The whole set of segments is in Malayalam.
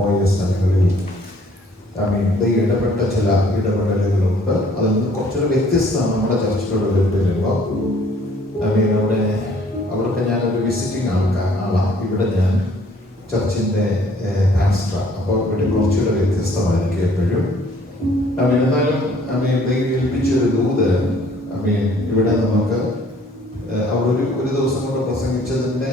പോയ സ്ഥലങ്ങളിൽ ഇടപെട്ട ചില ഇടപെടലുകളുണ്ട്. അതിൽ നിന്ന് കുറച്ചൊരു വ്യത്യസ്തമാണ് നമ്മുടെ ചർച്ചിലോട് വരുമ്പോൾ. അവിടെയൊക്കെ ഞാനൊരു വിസിറ്റിംഗ് ആളാണ്. ഇവിടെ ഞാൻ ചർച്ചിൻ്റെ പാസ്റ്റർ. അപ്പോൾ ഇവിടെ കുറച്ചുകൂടെ വ്യത്യസ്തമായിരിക്കും എപ്പോഴും. എന്നാലും ദൈവം ഏൽപ്പിച്ചൊരു ദൂത് ഇവിടെ നമുക്ക് അവിടെ ഒരു ദിവസം കൊണ്ട് പ്രസംഗിച്ചതിൻ്റെ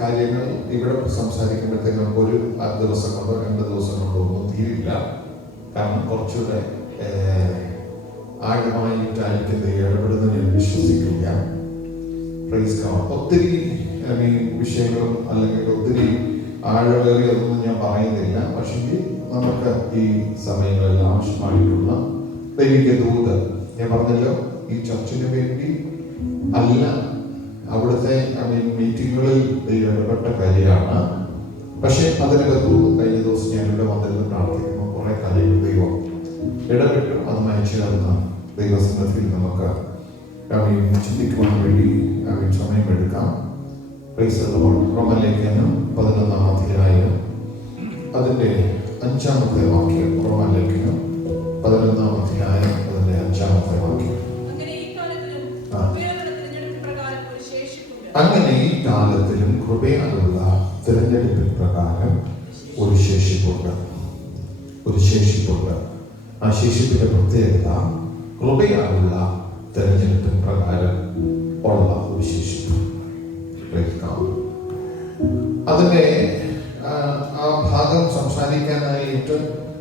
കാര്യങ്ങൾ ഇവിടെ സംസാരിക്കുമ്പോഴത്തേക്ക് നമുക്ക് ഒരു ദിവസം കൊണ്ടോ 2 ദിവസം കൊണ്ടോ ഒന്നും തീരില്ല. കാരണം കുറച്ചുകൂടെ ആഴമായിട്ടായിരിക്കും ദൈവം ഇടപെടുന്നത് ഞാൻ വിശ്വസിക്കില്ല. Praise God. ഒത്തിരി വിഷയങ്ങളും അല്ലെങ്കിൽ ഒത്തിരി ആഴമേറിയൊന്നും ഞാൻ പറയുന്നില്ല. പക്ഷേ നമുക്ക് ഈ സമയങ്ങളിൽ ആവശ്യമായിട്ടുള്ള ദൈവിക ദൂത് ഞാൻ പറഞ്ഞല്ലോ, ഈ ചർച്ചിന് വേണ്ടി അല്ല, അവിടുത്തെ മീറ്റിങ്ങുകളിൽ ദൈവം ഇടപെട്ട കാര്യമാണ്. പക്ഷെ അതിനകത്തു കഴിഞ്ഞ ദിവസം ഞാൻ ഇവിടെ വന്നിരുന്ന് പ്രാർത്ഥിക്കുമ്പോൾ കുറെ കാര്യങ്ങൾ ദൈവം ഇടപെട്ടു. അതുമായി ചേർന്ന് ദൈവസന്നിധിയിൽ നമുക്ക് ചിന്തിക്കുവാൻ വേണ്ടി സമയമെടുക്കാം. റോമലേഖനം 11-ാം അധ്യായം അതിൻ്റെ 5-ാമത്തെ വാക്യം. റോമലേഖനം 11-ാം അധ്യായം അതിൻ്റെ 5-ാമത്തെ വാക്യം. അങ്ങനെ ഈ കാലത്തിലും കൃപയാലുള്ള തിരഞ്ഞെടുപ്പിൻ പ്രകാരം ഒരു ശേഷിപ്പുണ്ട്. ആ ശേഷിപ്പിന്റെ പ്രത്യേകത കൃപയാലുള്ള തിരഞ്ഞെടുപ്പിൻ പ്രകാരം ഉള്ള ഒരു ശേഷിപ്പ്. അതിന്റെ ആ ഭാഗം സംസാരിക്കാനായിട്ട്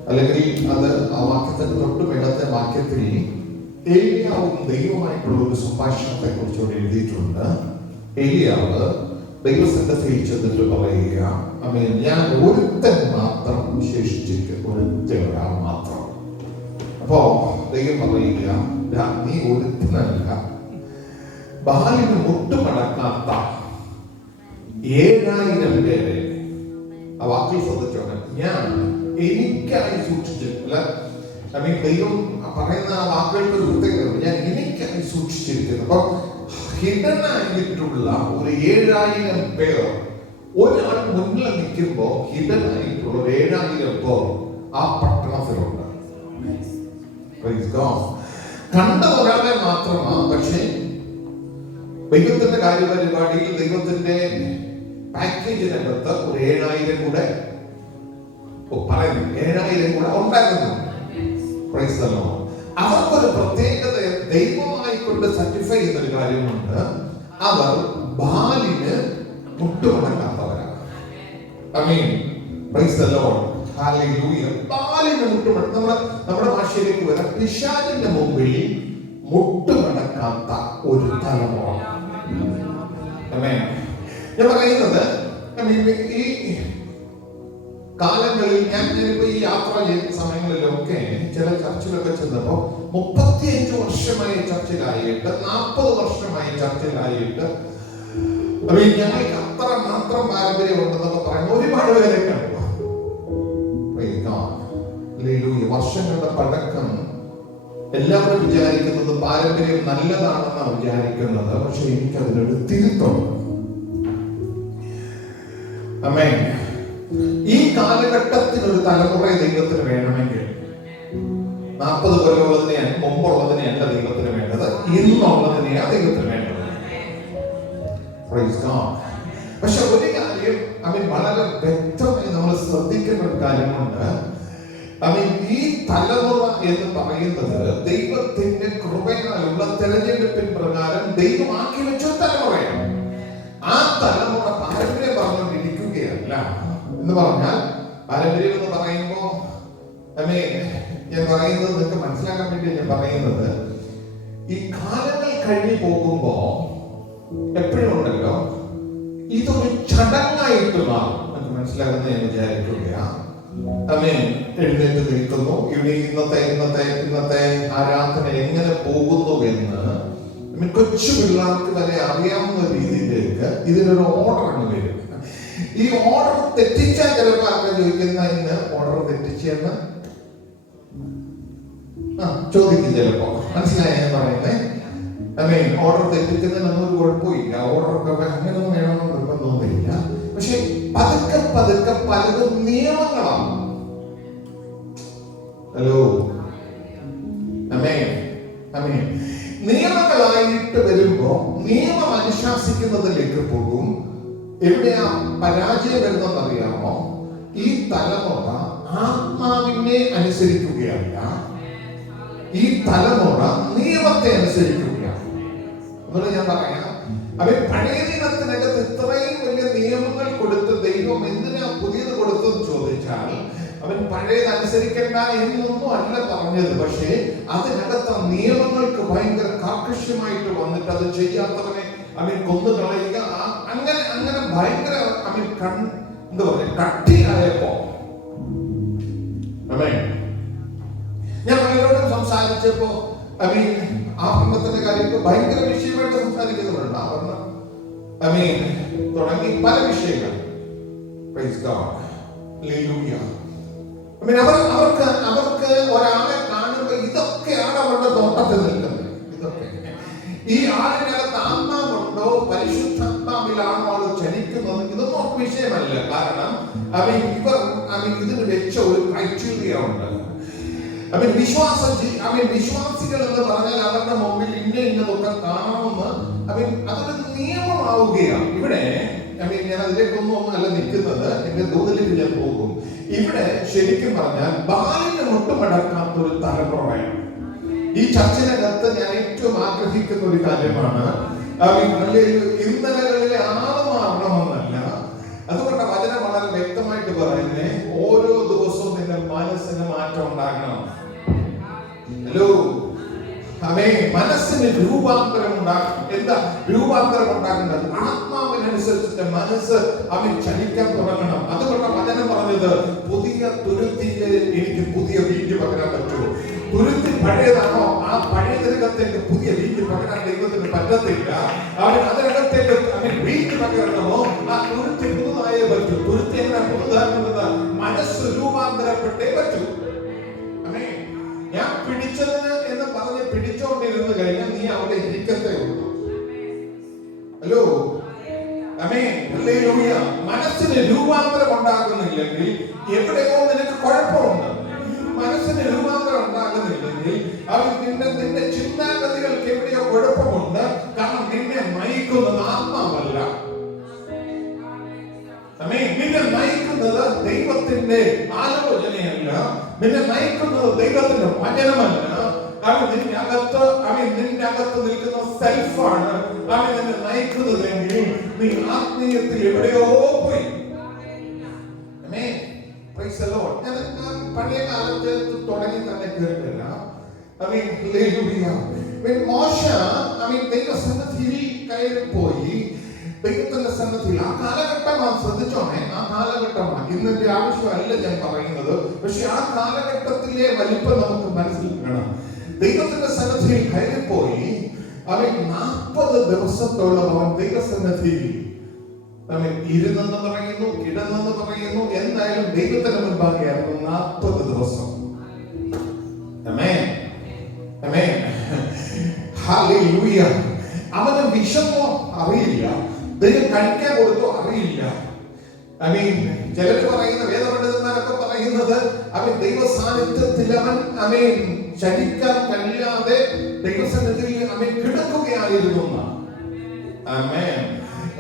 അല്ലെങ്കിൽ അത് ആ വാക്യത്തിന് തൊട്ട് മേളത്തെ വാക്യത്തിൽ ഏലിയാവും ദൈവമായിട്ടുള്ള ഒരു സംഭാഷണത്തെ കുറിച്ചുകൂടി എഴുതിയിട്ടുണ്ട്. ഏലിയാവ് ദൈവസന്നിധിയിൽ ചെന്നിട്ട് പറയുക, ഞാൻ ഒരുത്തൻ മാത്രം ശേഷിച്ചിരിക്കും, ഒരാൾ മാത്രം. അപ്പോ ദൈവം പറയുക, നീ ഒരുത്തനല്ല, ബാലിന് മുട്ടുമടക്കാത്ത 7000 പേരെ. ആ വാക്കിൽ ശ്രദ്ധിച്ചോട്ടെ, ഞാൻ എനിക്കായി സൂക്ഷിച്ചിട്ടില്ല. ദൈവം പറയുന്ന ആ വാക്കുകൾക്ക് ഒരു പ്രത്യേകത, ഞാൻ എനിക്കായി സൂക്ഷിച്ചിരിക്കുന്നു. അപ്പൊ ഹിഡൻ ആയിട്ടുള്ള ഒരു 7000 പേർ ഒരാൾ മുന്നിൽ നിൽക്കുമ്പോ ഹിഡൻ ആയിട്ടുള്ള 7000 പേർ ആ പട്ടണത്തിലുണ്ട്. കണ്ട ഒരാളെ മാത്രമാണ്. പക്ഷേ ദൈവത്തിന്റെ കാര്യപരിപാടിയിൽ ദൈവത്തിന്റെ പാക്കേജിനകത്ത് ഒരു 7000 കൂടെ പറയുന്നു, 7000 കൂടെ ഉണ്ടാകുന്നു. അവർക്കൊരു പ്രത്യേകത ദൈവമായിക്കൊണ്ട് സർട്ടിഫൈ ചെയ്യുന്നൊരു കാര്യമുണ്ട്. അവർ ബാലിന് മുട്ടുമടക്കാത്തവരാണ്. ബാലിന് മുട്ടുമട നമ്മുടെ ഭാഷയിലേക്ക് വരാം. പിശാചിന്റെ മുമ്പിൽ മുട്ടുമടക്കാത്ത ഒരു തലമുറ. ഞാൻ പറയുന്നത് ഈ കാലങ്ങളിൽ ഞാനിപ്പോ ഈ യാത്ര ചെയ്യുന്ന സമയങ്ങളിലൊക്കെ ചില ചർച്ചിലൊക്കെ ചെന്നപ്പോ 35 വർഷമായി ചർച്ചിലായിട്ട്, 40 വർഷമായി ചർച്ചിലായിട്ട് ഞങ്ങൾക്ക് അത്ര മാത്രം പാരമ്പര്യം ഉണ്ടെന്നൊക്കെ പറയുന്ന ഒരുപാട് പേരെ കണ്ടു. വർഷങ്ങളുടെ പഴക്കം എല്ലാവരും വിചാരിക്കുന്നത് പാരമ്പര്യം നല്ലതാണെന്നാണ് വിചാരിക്കുന്നത്. പക്ഷെ എനിക്കതിനൊരു തിരുത്തുണ്ട്. ആമേൻ. ഈ കാലഘട്ടത്തിൽ ഒരു തലമുറ ദൈവത്തിന് വേണമെങ്കിൽ 40 കൊല്ലമുള്ളതിനെ മുമ്പുള്ളതിനെയല്ല ദൈവത്തിന് വേണ്ടത്, ഇന്നുള്ളതിനെയാണ് ദൈവത്തിന് വേണ്ടത്. പക്ഷെ ഒരു കാര്യം വളരെ വ്യക്തമായി നമ്മൾ ശ്രദ്ധിക്കേണ്ട ഒരു കാര്യമുണ്ട്. ഈ തലമുറ എന്ന് പറയുന്നത് ദൈവത്തിന്റെ കൃപയാലുള്ള തെരഞ്ഞെടുപ്പിൻ പ്രകാരം ദൈവമാക്കി വെച്ച തലമുറയാണ്. ആ തലമുറ പാരമ്പര്യം പറഞ്ഞുകൊണ്ടിരിക്കുകയല്ല. എന്ന് പറഞ്ഞാൽ പാരമ്പര്യം എന്ന് പറയുമ്പോ ഞാൻ പറയുന്നത് നിങ്ങൾക്ക് മനസ്സിലാക്കാൻ വേണ്ടി ഞാൻ പറയുന്നത്, ഈ കാലങ്ങൾ കഴിഞ്ഞു പോകുമ്പോ എപ്പോഴും ഉണ്ടല്ലോ ഇതൊരു ചടങ്ങായിട്ട് മാറും. നമുക്ക് മനസ്സിലാകുന്നത് ഞാൻ വിചാരിക്കുകയാണ്. എഴുന്നേറ്റ് നിൽക്കുന്നു. ഇവിടെ ഇന്നത്തെ ആരാധന എങ്ങനെ പോകുന്നു എന്ന് കൊച്ചു പിള്ളേർക്ക് വരെ അറിയാവുന്ന രീതിയിലേക്ക് ഇതിനൊരു ഓർഡർ ആണ് വരും. ഈ ഓർഡർ തെറ്റിച്ചാൽ ചിലപ്പോൾ ആൾക്കാർ ചോദിക്കുന്ന ഇന്ന് ഓർഡർ തെറ്റിച്ചെന്ന് ചോദിക്കും. ചിലപ്പോ മനസ്സിലായ ഞാൻ പറയുന്നത്. ഓർഡർ തെറ്റിക്കുന്നതിനൊന്നും ഒരു കുഴപ്പമില്ല. ഓർഡറൊക്കെ അങ്ങനെയൊന്നും വേണമെന്ന് നിർബന്ധമൊന്നുമില്ല. പക്ഷെ പതുക്കെ പതുക്കെ പലതും നിയമങ്ങളാണ്. നിയമം അനുശാസിക്കുന്നതിലേക്ക് പോകും. എവിടെയാ പരാജയം വരുന്നതെന്നറിയാമോ? ഈ തലമുറ ആത്മാവിനെ അനുസരിക്കുകയല്ല, ഈ തലമുറ നിയമത്തെ അനുസരിക്കുകയാണ്. അതുകൊണ്ട് ഞാൻ പറയാം, അവൻ പഴയ നിയമത്തിനകത്ത് ഇത്രയും വലിയ നിയമങ്ങൾ കൊടുത്ത് ദൈവം എന്തിനാ പുതിയത് കൊടുത്തെന്ന് ചോദിച്ചാൽ, അവൻ പഴയത് അനുസരിക്കണ്ട എന്നൊന്നും അല്ല പറഞ്ഞത്. പക്ഷേ അതിനകത്ത് നിയമങ്ങൾക്ക് ഭയങ്കര കാർക്കശ്യമായിട്ട് വന്നിട്ട് അത് ചെയ്യാത്തവനെ അവൻ കൊന്നു കളയുക, അങ്ങനെ അങ്ങനെ ഭയങ്കര അവൻ എന്താ പറയുക കട്ടിയായപ്പോ ഞാൻ പലരോടും സംസാരിച്ചപ്പോ ആഭരണത്തിന്റെ കാര്യം ഭയങ്കര വിഷയമായിട്ട് സംസാരിക്കുന്നവരുണ്ട്. ആഭരണം തുടങ്ങി പല വിഷയങ്ങൾ. അവർക്ക് ഒരാളെ കാണുമ്പോൾ ഇതൊക്കെയാണ് അവരുടെ നോട്ടത്തിൽ നിൽക്കുന്നത്. ഇതൊക്കെ ഈ ആളിനകത്ത് ആത്മാവുണ്ടോ, പരിശുദ്ധാത്മാവിലാണോ ആൾ ചലിക്കുന്നത്, ഇതൊന്നും വിഷയമല്ല. കാരണം ഇതിന് വെച്ച ഒരു ക്രൈറ്റീരിയ ഉണ്ട്. വിശ്വാസികൾ എന്ന് പറഞ്ഞാൽ അവരുടെ മുമ്പിൽ ഇന്നതൊക്കെ കാണുമെന്ന് അതൊരു നിയമമാവുകയാണ്. ഇവിടെ ഞാൻ അതിലേക്കൊന്നും അല്ല നിൽക്കുന്നത്, എന്റെ തോതിലേക്ക് ഞാൻ പോകും. ഇവിടെ ശരിക്കും പറഞ്ഞാൽ ബാലിന് മുട്ടുമടക്കാത്ത ഒരു തലമുറയാണ്. ഈ ചർച്ചിനകത്ത് ഞാൻ ഏറ്റവും ആഗ്രഹിക്കുന്ന ഒരു കാര്യമാണ്, ഇന്നലകളിലെ ആള് മാറണമെന്നല്ല. അതുകൊണ്ട് വചനം വളരെ വ്യക്തമായിട്ട് പറയുന്നേ, ഓരോ ദിവസവും നിന്റെ മനസ്സിന് മാറ്റം ഉണ്ടാകണം. ഹലോ, മനസ്സിന് രൂപാന്തരം ഉണ്ടാകും. എന്താ രൂപാന്തരം ഉണ്ടാകുന്നത്? ആത്മാവിനനുസരിച്ച് മനസ്സ് ചലിക്കാൻ തുടങ്ങണം. അതുകൊണ്ട് വചനം പറഞ്ഞത്, പുതിയ തുരുത്തിയില് എനിക്ക് പുതിയ വീഞ്ഞ് പകരാൻ പറ്റൂ. തുരുത്തി പഴയതാണോ, ആ പഴയ തിരകത്തേക്ക് പുതിയ വീഞ്ഞ് പകരാൻ ദൈവത്തിന് പറ്റത്തില്ല. അതിനകത്തേക്ക് വീഞ്ഞ് പകരണമോ, ആ തുരുത്തി പുതുതായേ പറ്റൂ. തുരുത്തി എങ്ങനെ പുതുതാകുന്നത്? മനസ്സ് രൂപാന്തരപ്പെട്ടേ പറ്റൂ. ഞാൻ പിടിച്ചതിന് എന്ന് പറഞ്ഞ് പിടിച്ചോണ്ടിരുന്നു കഴിഞ്ഞാൽ നീ അവിടെ ഇരിക്കത്തേ ഉള്ളൂ. ഹലോ, മനസ്സിന് രൂപാന്തരം ഉണ്ടാകുന്നില്ലെങ്കിൽ എവിടെയോ നിനക്ക് കുഴപ്പമുണ്ട്. മനസ്സിന് രൂപാന്തരം ഉണ്ടാകുന്നില്ലെങ്കിൽ നിന്റെ ചിന്താഗതികൾക്ക് എവിടെയോ കുഴപ്പമുണ്ട്. കാരണം നിന്നെ നയിക്കുന്നത് ആത്മാവല്ല, നിന്നെ നയിക്കുന്നത് ദൈവത്തിന്റെ ആലോചനയല്ല, നിന്നെ നയിക്കുന്നത് ദൈവത്തിന്റെ വചനമല്ല. നിന്റെ അകത്ത് നിൽക്കുന്ന സെൽഫാണ് നിന്നെ നയിക്കുന്നതെങ്കിൽ നീ ആത്മീയത്തിൽ എവിടെയോ പോയി. ഞാൻ പഴയ കാലത്ത് തുടങ്ങി തന്നെ കേട്ടില്ല. മോശ ദൈവസന്നിധിയിൽ കയറിപ്പോയി. ദൈവത്തിന്റെ സന്നിധിയിൽ ആ കാലഘട്ടമാണ്, ശ്രദ്ധിച്ചോണേ, ആ കാലഘട്ടമാണ്. ഇന്നത്തെ ആവശ്യമല്ല ഞാൻ പറയുന്നത്. പക്ഷെ ആ കാലഘട്ടത്തിലെ വലിപ്പം നമുക്ക് മനസ്സിലാക്കണം. ദൈവത്തിന്റെ സന്നിധിയിൽ കയറിപ്പോയി. അവൻ 40 ദിവസത്തോളം അവൻ ദൈവസന്നിധിയിൽ ഇരുന്നെന്ന് പറയുന്നു, കിടന്നെന്ന് പറയുന്നു. എന്തായാലും ദൈവത്തിന് മുൻപാകെയായിരുന്നു 40 ദിവസം. അവന് വിഷമോ അറിയില്ല, ദൈവം കഴിക്കാൻ കൊടുത്തോ അറിയില്ല. ചിലര് പറയുന്ന വേദപണ്ഡിതന്മാരൊക്കെ പറയുന്നത് ദൈവ സാന്നിധ്യത്തിൽ അവൻ ചലിക്കാൻ കഴിയാതെ ദൈവസന്നിധിയിൽ കിടക്കുകയായിരുന്നു.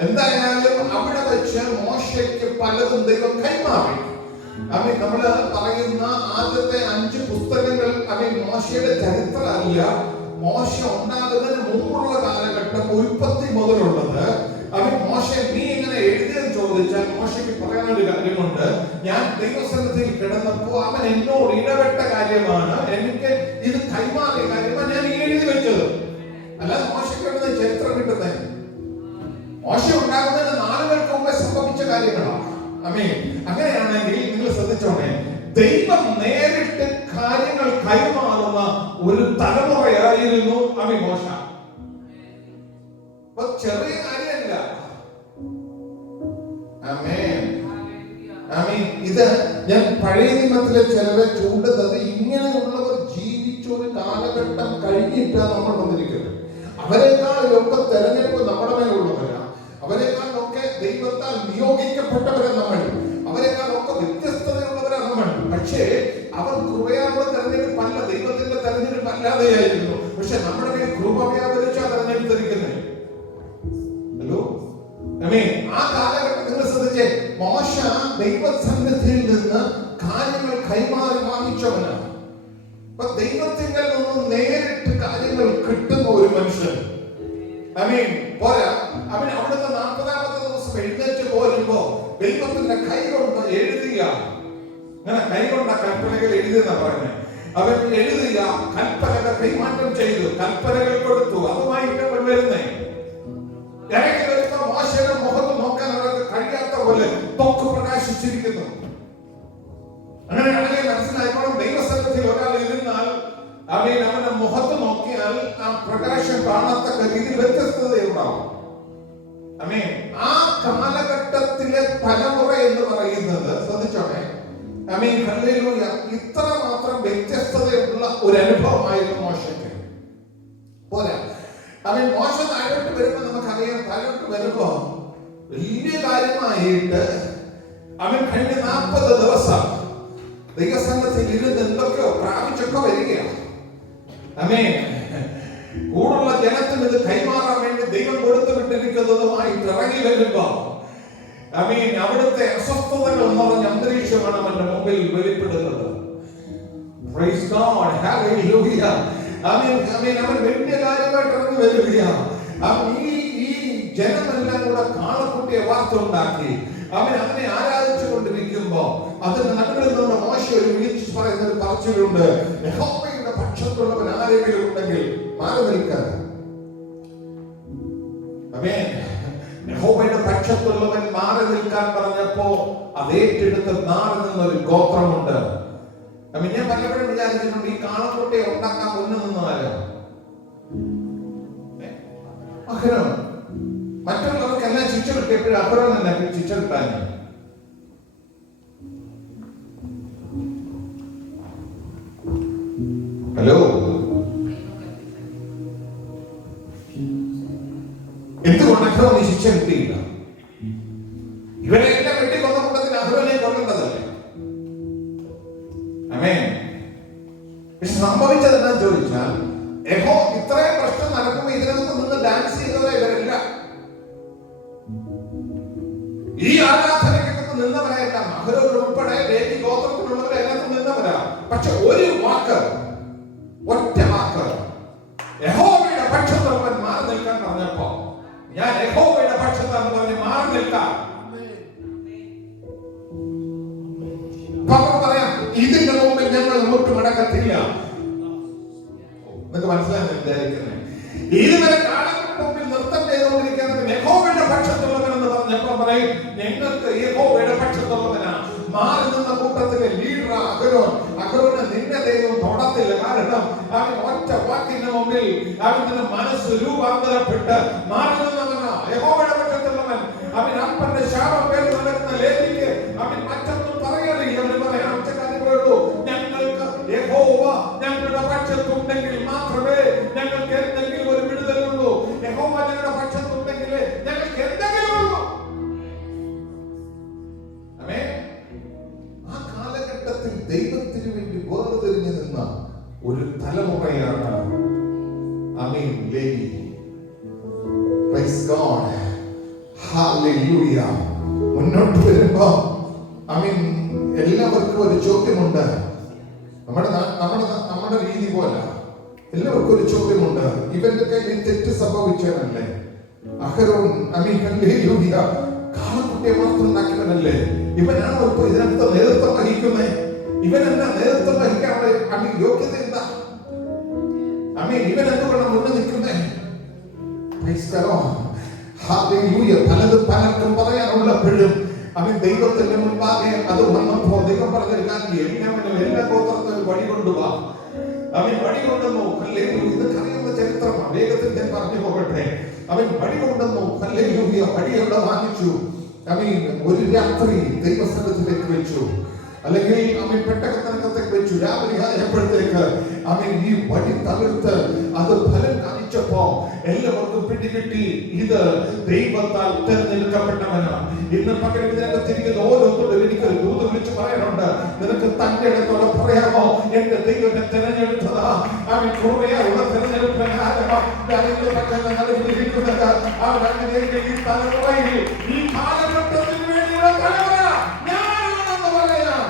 എന്തായാലും അവിടെ വെച്ച് മോശയ്ക്ക് പലതും ദൈവം കൈമാറി. നമ്മള് പറയുന്ന ആദ്യത്തെ 5 പുസ്തകങ്ങൾ മോശയുടെ ചരിത്രമല്ല, മോശ ഉണ്ടാകുന്നതിന് മുമ്പുള്ള കാലഘട്ടം, ഉൽപ്പത്തി മുതലുള്ളത്. മോശ നീ ഇങ്ങനെ എഴുതിയെന്ന് ചോദിച്ചാൽ മോശയ്ക്ക് പറയാനൊരു കാര്യമുണ്ട്. ഞാൻ ദൈവസന്നിധിയിൽ കിടന്നപ്പോ അവൻ എന്നോട് ഇടപെട്ട കാര്യമാണ്, എനിക്ക് ഇത് കൈമാറിയ കാര്യമാണ് ഞാൻ എഴുതി വെച്ചത്. അല്ലാതെ മോശയ്ക്ക് ചരിത്രം കിട്ടുന്നത് മോശ ഉണ്ടാകുന്നതിന് നാളുകൾക്ക് മുമ്പേ സംഭവിച്ച കാര്യങ്ങളാണ്. അങ്ങനെയാണെങ്കിൽ നിങ്ങൾ ശ്രദ്ധിച്ചോണേ, ദൈവം നേരിട്ട് കാര്യങ്ങൾ കൈമാറുന്ന ഒരു തലമുറയായിരുന്നു മോശ. ചെറിയ കാര്യമല്ല. ഇത് ഞാൻ പഴയ നിയമത്തിലെ ചിലരെ ചൂണ്ടുന്നത്, ഇങ്ങനെയുള്ളവർ ജീവിച്ചൊരു കാലഘട്ടം കഴിഞ്ഞിട്ടാണ് നമ്മൾ വന്നിരിക്കുന്നത്. അവരെക്കാളൊക്കെ തെരഞ്ഞെടുപ്പ് നമ്മുടെ മേലുള്ളവരാണ്. അവരെക്കാളൊക്കെ ദൈവത്താൽ നിയോഗിക്കപ്പെട്ടവരെ നമ്മൾ, അവരെക്കാളൊക്കെ വ്യത്യസ്തതയുള്ളവരാണ് നമ്മൾ. പക്ഷേ അവർ കൃപയാലുള്ള തെരഞ്ഞെടുപ്പല്ല, ദൈവത്തിന്റെ തെരഞ്ഞെടുപ്പ് അല്ലാതെയായിരുന്നു. പക്ഷെ നമ്മുടെ മേൽ കൃപ വ്യാപരിച്ചാ തെരഞ്ഞെടുത്തിരിക്കുന്നത്. കാര്യങ്ങൾ കൈമാറി വാങ്ങിച്ചവനാണ്. അപ്പൊ ദൈവത്തിങ്കിൽ നിന്നും നേരിട്ട് കാര്യങ്ങൾ കിട്ടുന്ന ഒരു മനുഷ്യൻ. പോരാ, അവിടുത്തെ 40ാമത്തെ ദിവസം എഴുന്നേറ്റ് പോരുമ്പോ ദൈവത്തിന്റെ കൈ കൊണ്ട് എഴുതിയ, അങ്ങനെ കൈകൊണ്ട കൽപ്പനകൾ എഴുതിയെന്നാ പറയുന്നത്. അവൻ എഴുതിയ കൽപ്പനകൾ കൈമാറ്റം ചെയ്തു, കൽപ്പനകൾ കൊടുത്തു. അതുമായിട്ട് വരുന്നേ ഇറങ്ങി വരുന്ന മോശയുടെ മുഖത്ത് നോക്കാൻ അവർക്ക് കഴിയാത്ത പോലെ തൊക്ക് പ്രകാശിച്ചിരിക്കുന്നു. അങ്ങനെയാണെങ്കിൽ മനസ്സിലായിക്കോളും, ദൈവസന്നിധിയിൽ ഒരാൾ ഇരുന്നാൽ അവന്റെ മുഖത്ത് നോക്കിയാൽ ആ പ്രകാശം കാണത്തക്ക രീതിയിൽ വ്യത്യസ്തതയുണ്ടാവും. ആ കാലഘട്ടത്തിലെ തലമുറ എന്ന് പറയുന്നത് ശ്രദ്ധിച്ചോണേ, ഹല്ലേലൂയ, ഇത്ര മാത്രം വ്യത്യസ്തതയുള്ള ഒരു അനുഭവമായിരുന്നു മോശയ്ക്ക്. പോരാ, മോശ താഴോട്ട് വരുമ്പോ നമുക്കറിയാം, താഴോട്ട് വരുമ്പോ വലിയ കാര്യമായിട്ട് കഴിഞ്ഞ 40 ദിവസം ദൈവസംഘത്തിൽ ഇരുന്ന് എന്തൊക്കെയോ പ്രാപിച്ചൊക്കെ വരികയാണ്. കൂടുള്ള ജനത്തിന് ഇത് കൈമാറാൻ വേണ്ടി ദൈവം കൊടുത്തു വിട്ടിരിക്കുന്നതുമായിട്ട് ഇറങ്ങി വരുമ്പോ അവിടുത്തെ അസ്വസ്ഥതകൾ എന്ന് പറഞ്ഞ അന്തരീക്ഷമാണ് അവന്റെ മുമ്പിൽ വെളിപ്പെടുന്നത്. Praise God, hallelujah. അവൻ വലിയ കാര്യമായിട്ട് ഇറങ്ങി വരികയാണ്. ഈ ജനമെല്ലാം കൂടെ കാളക്കുട്ടിയെ വാർത്തുണ്ടാക്കി അതിനെ ആരാധിച്ചു കൊണ്ടിരിക്കുമ്പോ അതിന്റെ നടുവിൽ നിന്ന് മോശ ഒരു വിളിച്ചു പറയുന്ന ഒരു പറച്ചിലുണ്ട്, യഹോവയുടെ പക്ഷത്തുള്ളവൻ ആരെങ്കിലും ഉണ്ടെങ്കിൽ മാറി നിൽക്കാൻ. യഹോവയുടെ പക്ഷത്തുള്ളവൻ മാറി നിൽക്കാൻ പറഞ്ഞപ്പോ അതേറ്റെടുത്ത് മാറി നിന്നൊരു ഗോത്രമുണ്ട്. ഞാൻ പലപ്പോഴും വിചാരിച്ചിട്ടുണ്ട്, ഈ കാളക്കുട്ടിയെ ഉണ്ടാക്കാൻ മുന്നിൽ നിന്നാലോ അഹരോൻ. മറ്റുള്ളവർക്ക് എല്ലാം ശിക്ഷ കിട്ടിയപ്പോഴും അഹരോൻ തന്നെ ശിക്ഷ കിട്ടാൻ. ഹലോ, എന്തുകൊണ്ട് അഹരോൻ ഈ ശിക്ഷ കിട്ടിയില്ല? ഇവരെ എല്ലാം വെട്ടിക്കൊന്ന കൂട്ടത്തിൽ അഹരോനെ കൊല്ലേണ്ടതല്ലേ? പക്ഷെ സംഭവിച്ചത് എന്താ ചോദിച്ചാൽ, ഇത്രയും പ്രശ്നം നടക്കുമ്പോ ഇതിനകത്ത് നിന്ന് ഡാൻസ് ചെയ്തവരെ ഇവരല്ല, ഈ ആരാധനയ്ക്കകത്ത് നിന്നവരെയല്ല. അഹരോൻ ഉൾപ്പെടെ ലേവി ഗോത്രത്തിലുള്ളവരെ അതിനകത്ത് നിന്നവരാ. പക്ഷെ ഒരു വാക്ക്, ഒറ്റ വാക്ക്, യഹോവയുടെ പക്ഷത്തുള്ളവൻ മാറി നിൽക്കാൻ പറഞ്ഞപ്പോ, ഞാൻ യഹോവയുടെ പക്ഷത്താണെന്ന് മാറി നിൽക്കാം. പറയാം, ഇതിന്റെ മുമ്പിൽ ഞങ്ങൾ മുട്ടുമടക്കത്തില്ല. നിങ്ങൾക്ക് മനസ്സിലായെന്ന് വിചാരിക്കുന്നത്. ഇതുവരെ കാലങ്ങളുടെ മുമ്പിൽ നൃത്തം ചെയ്തുകൊണ്ടിരിക്കുന്നത് യഹോവയുടെ പക്ഷത്തുള്ളവൻ എന്ന് പറഞ്ഞപ്പോൾ പറയും, ഞങ്ങൾക്ക് യഹോവയുടെ പക്ഷത്തുള്ളവനാ. മാറി നിന്ന കൂട്ടത്തിലെ ലീഡർ അഹരോന് നിന്റെ ദൈവം തൊടത്തില്ല. കാരണം അവൻ ഒറ്റ വാക്കിന്റെ മുമ്പിൽ അവന്റെ മനസ്സ് രൂപാന്തരപ്പെട്ട് മാറി നിന്നവനാ. യഹോവയുടെ പക്ഷത്തുള്ളവൻ അപ്പന്റെ ശാപം പേര് നടക്കുന്ന ലേവിക്ക് മറ്റൊന്നും പറയാനില്ല. അവന് പറയാൻ ഒറ്റ കാര്യങ്ങളുള്ളൂ, ഞങ്ങൾക്ക് യഹോവ ഞങ്ങളുടെ പക്ഷത്തുണ്ടെങ്കിൽ മാത്രമേ ഞങ്ങൾക്ക് എന്തെങ്കിലും ഒരു വിടുതലുള്ളൂ. യഹോവ ഞങ്ങളുടെ പക്ഷത്തുണ്ടെങ്കിൽ ഞങ്ങൾക്ക് എന്തെങ്കിലും ഉള്ളൂ. ആ കാലഘട്ടത്തിൽ ദൈവത്തിന് വേണ്ടി വേർതിരിഞ്ഞു നിന്ന ഒരു തലമുറയാണ് ലേവി. Praise God, hallelujah. മുന്നോട്ട് വരുമ്പോ എല്ലാവർക്കും ഒരു ചോദ്യമുണ്ട്. നമ്മുടെ രീതി പോലെ എല്ലാവർക്കും ഒരു ചോദ്യമുണ്ട്. ഇവന്റെ കയ്യിൽ തെറ്റ് സംഭവിച്ചവനല്ലേ അഹരോൻ? കാളക്കുട്ടിയെ വളർത്തുണ്ടാക്കിയവനല്ലേ? ഇവനാണ് ഇപ്പൊ ഇതിനകത്ത് നേതൃത്വം വഹിക്കുന്നത്. ഇവനെന്നാ നേതൃത്വം വഹിക്കാനുള്ള യോഗ്യത എന്താ? ഇവൻ എന്തുകൊണ്ട് മുന്നിൽ നിൽക്കുന്നേ? പലതും പലർക്കും പറയാനുള്ളപ്പോഴും ദൈവത്തിന്റെ മുൻപാകെ അത് വന്നപ്പോ ദൈവം പറഞ്ഞൊരു കാര്യം, എല്ലാ ഗോത്രത്തിനും വഴി കൊണ്ടുപോവാ. വഴി കൊണ്ടുവന്നു. ഇതൊക്കെ അറിയുന്ന ചരിത്രമാണ്, വേഗത്തിൽ ഞാൻ പറഞ്ഞു പോകട്ടെ. വഴി കൊണ്ടുവന്നു. വഴി എവിടെ വാങ്ങിച്ചു? ഒരു രാത്രി ദൈവസന്നിധിയിലേക്ക് വെച്ചു, അല്ലെങ്കിൽ പെട്ടകത്തിനകത്തേക്ക് വെച്ചു. രാവിലെ ആയപ്പോഴത്തേക്ക് ഈ വഴി തകർത്ത് അത് ഫലം കാണിച്ചപ്പോ എല്ലാവർക്കും പിടികിട്ടി, ഇത് ദൈവത്താൽ തെരഞ്ഞെടുക്കപ്പെട്ടവനാണ്. ഇന്ന് പകരം ഇതിനകത്തിരിക്കുന്ന ഓരോരുത്തരും എനിക്കൊരു ദൂത് വിളിച്ചു പറയാനുണ്ട്. നിനക്ക് തന്റെ ഇടത്തോടെ പറയാമോ, എന്റെ ദൈവത്തെ തെരഞ്ഞെടുത്തതാ. കൃപയുള്ള തെരഞ്ഞെടുപ്പിനാരോ ഈ തലമുറയിൽ ഈ കാലഘട്ടത്തിന് വേണ്ടിയുള്ള തലമുറ ഞാനാണെന്ന് പറയാം.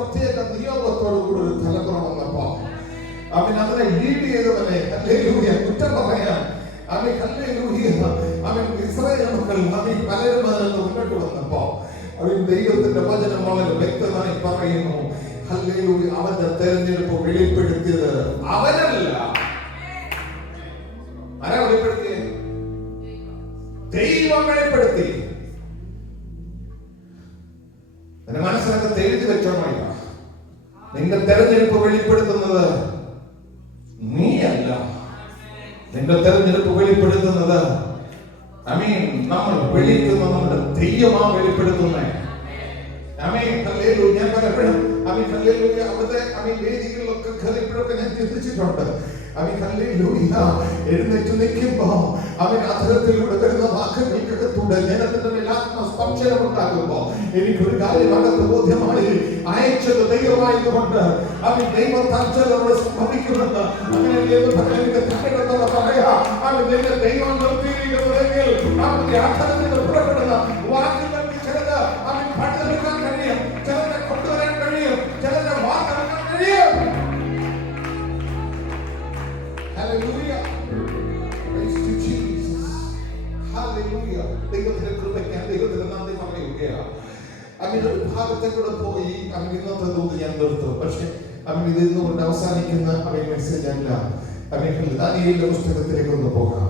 പ്രത്യേക നിയോഗത്തോടുകൂടി ഒരു തലമുറ വന്നപ്പോ അവൻ അതിനെ ലീഡ് ചെയ്തവനെ ഹല്ലേലൂയ കുറ്റം പറയാൻ അവൻ ഹല്ലേലൂയ അവൻ ഇസ്രായേൽ മക്കൾ അവൻ പലരും അതിൽ മുന്നോട്ട് വന്നപ്പോ അവൻ ദൈവത്തിന്റെ വചനം വളരെ വ്യക്തമായി പറയുന്നു. ഹല്ലേലൂയ അവന്റെ തെരഞ്ഞെടുപ്പ് വെളിപ്പെടുത്തിയത് അവനല്ല. ആരാ വെളിപ്പെടുത്തിയത്? ദൈവം വെളിപ്പെടുത്തി. എന്റെ മനസ്സിനകത്ത് എഴുതി വെച്ചോണമില്ല. നിന്റെ തെരഞ്ഞെടുപ്പ് വെളിപ്പെടുത്തുന്നത് നീയല്ല. നിന്റെ തെരഞ്ഞെടുപ്പ് വെളിപ്പെടുത്തുന്നത് നമ്മൾ വിളിക്കുന്ന നമ്മുടെ ദൈവമാ വെളിപ്പെടുത്തുന്നേ. ഞാൻ പലപ്പോഴും അവിടുത്തെ വേദികളിലൊക്കെ കയറിയപ്പോഴൊക്കെ ഞാൻ ചിന്തിച്ചിട്ടുണ്ട്. എഴുന്നേറ്റ് നിൽക്കുമ്പോ അധരത്തിലൂടെ വരുന്ന വാക്കുകൾക്കകത്തൂടെ ജനത്തിന്റെ മേൽ ആത്മസ്പർശനം ഉണ്ടാകുമ്പോ എനിക്കൊരു കാര്യം അകത്ത് ബോധ്യമായി, അയച്ചത് ദൈവമായതുകൊണ്ട് ദൈവത്താൽ ചിലരോട് സംഭവിക്കുമെന്ന്. അങ്ങനെ പറയാ ദൈവം നിർത്തിയിരിക്കുന്നതെങ്കിൽ ആധാരത്തിൽ പുറപ്പെടുന്ന വാക്കുകൾക്ക് ചിലത് പഠിതെടുക്കാൻ കഴിയും, ചിലരെ കൊണ്ടുവരാൻ കഴിയും, ചിലരെ വാർത്തെടുക്കാൻ കഴിയും. Hallelujah. Praise to Jesus. Hallelujah. ദൈവത്തിന്റെ കൃപയ്ക്ക് ദൈവത്തിന്റെ നന്ദി പറയുകയാണ്. ഒരു ഭാഗത്തെ കൂടെ പോയി ഇന്നത്തെ ദൂത് ഞാൻ നിർത്തും. പക്ഷെ ഇത് ഇന്നുകൊണ്ട് അവസാനിക്കുന്ന മെസ്സേജ് അല്ല. ദാനിയേലിന്റെ പുസ്തകത്തിലേക്ക് ഒന്ന് പോകാം.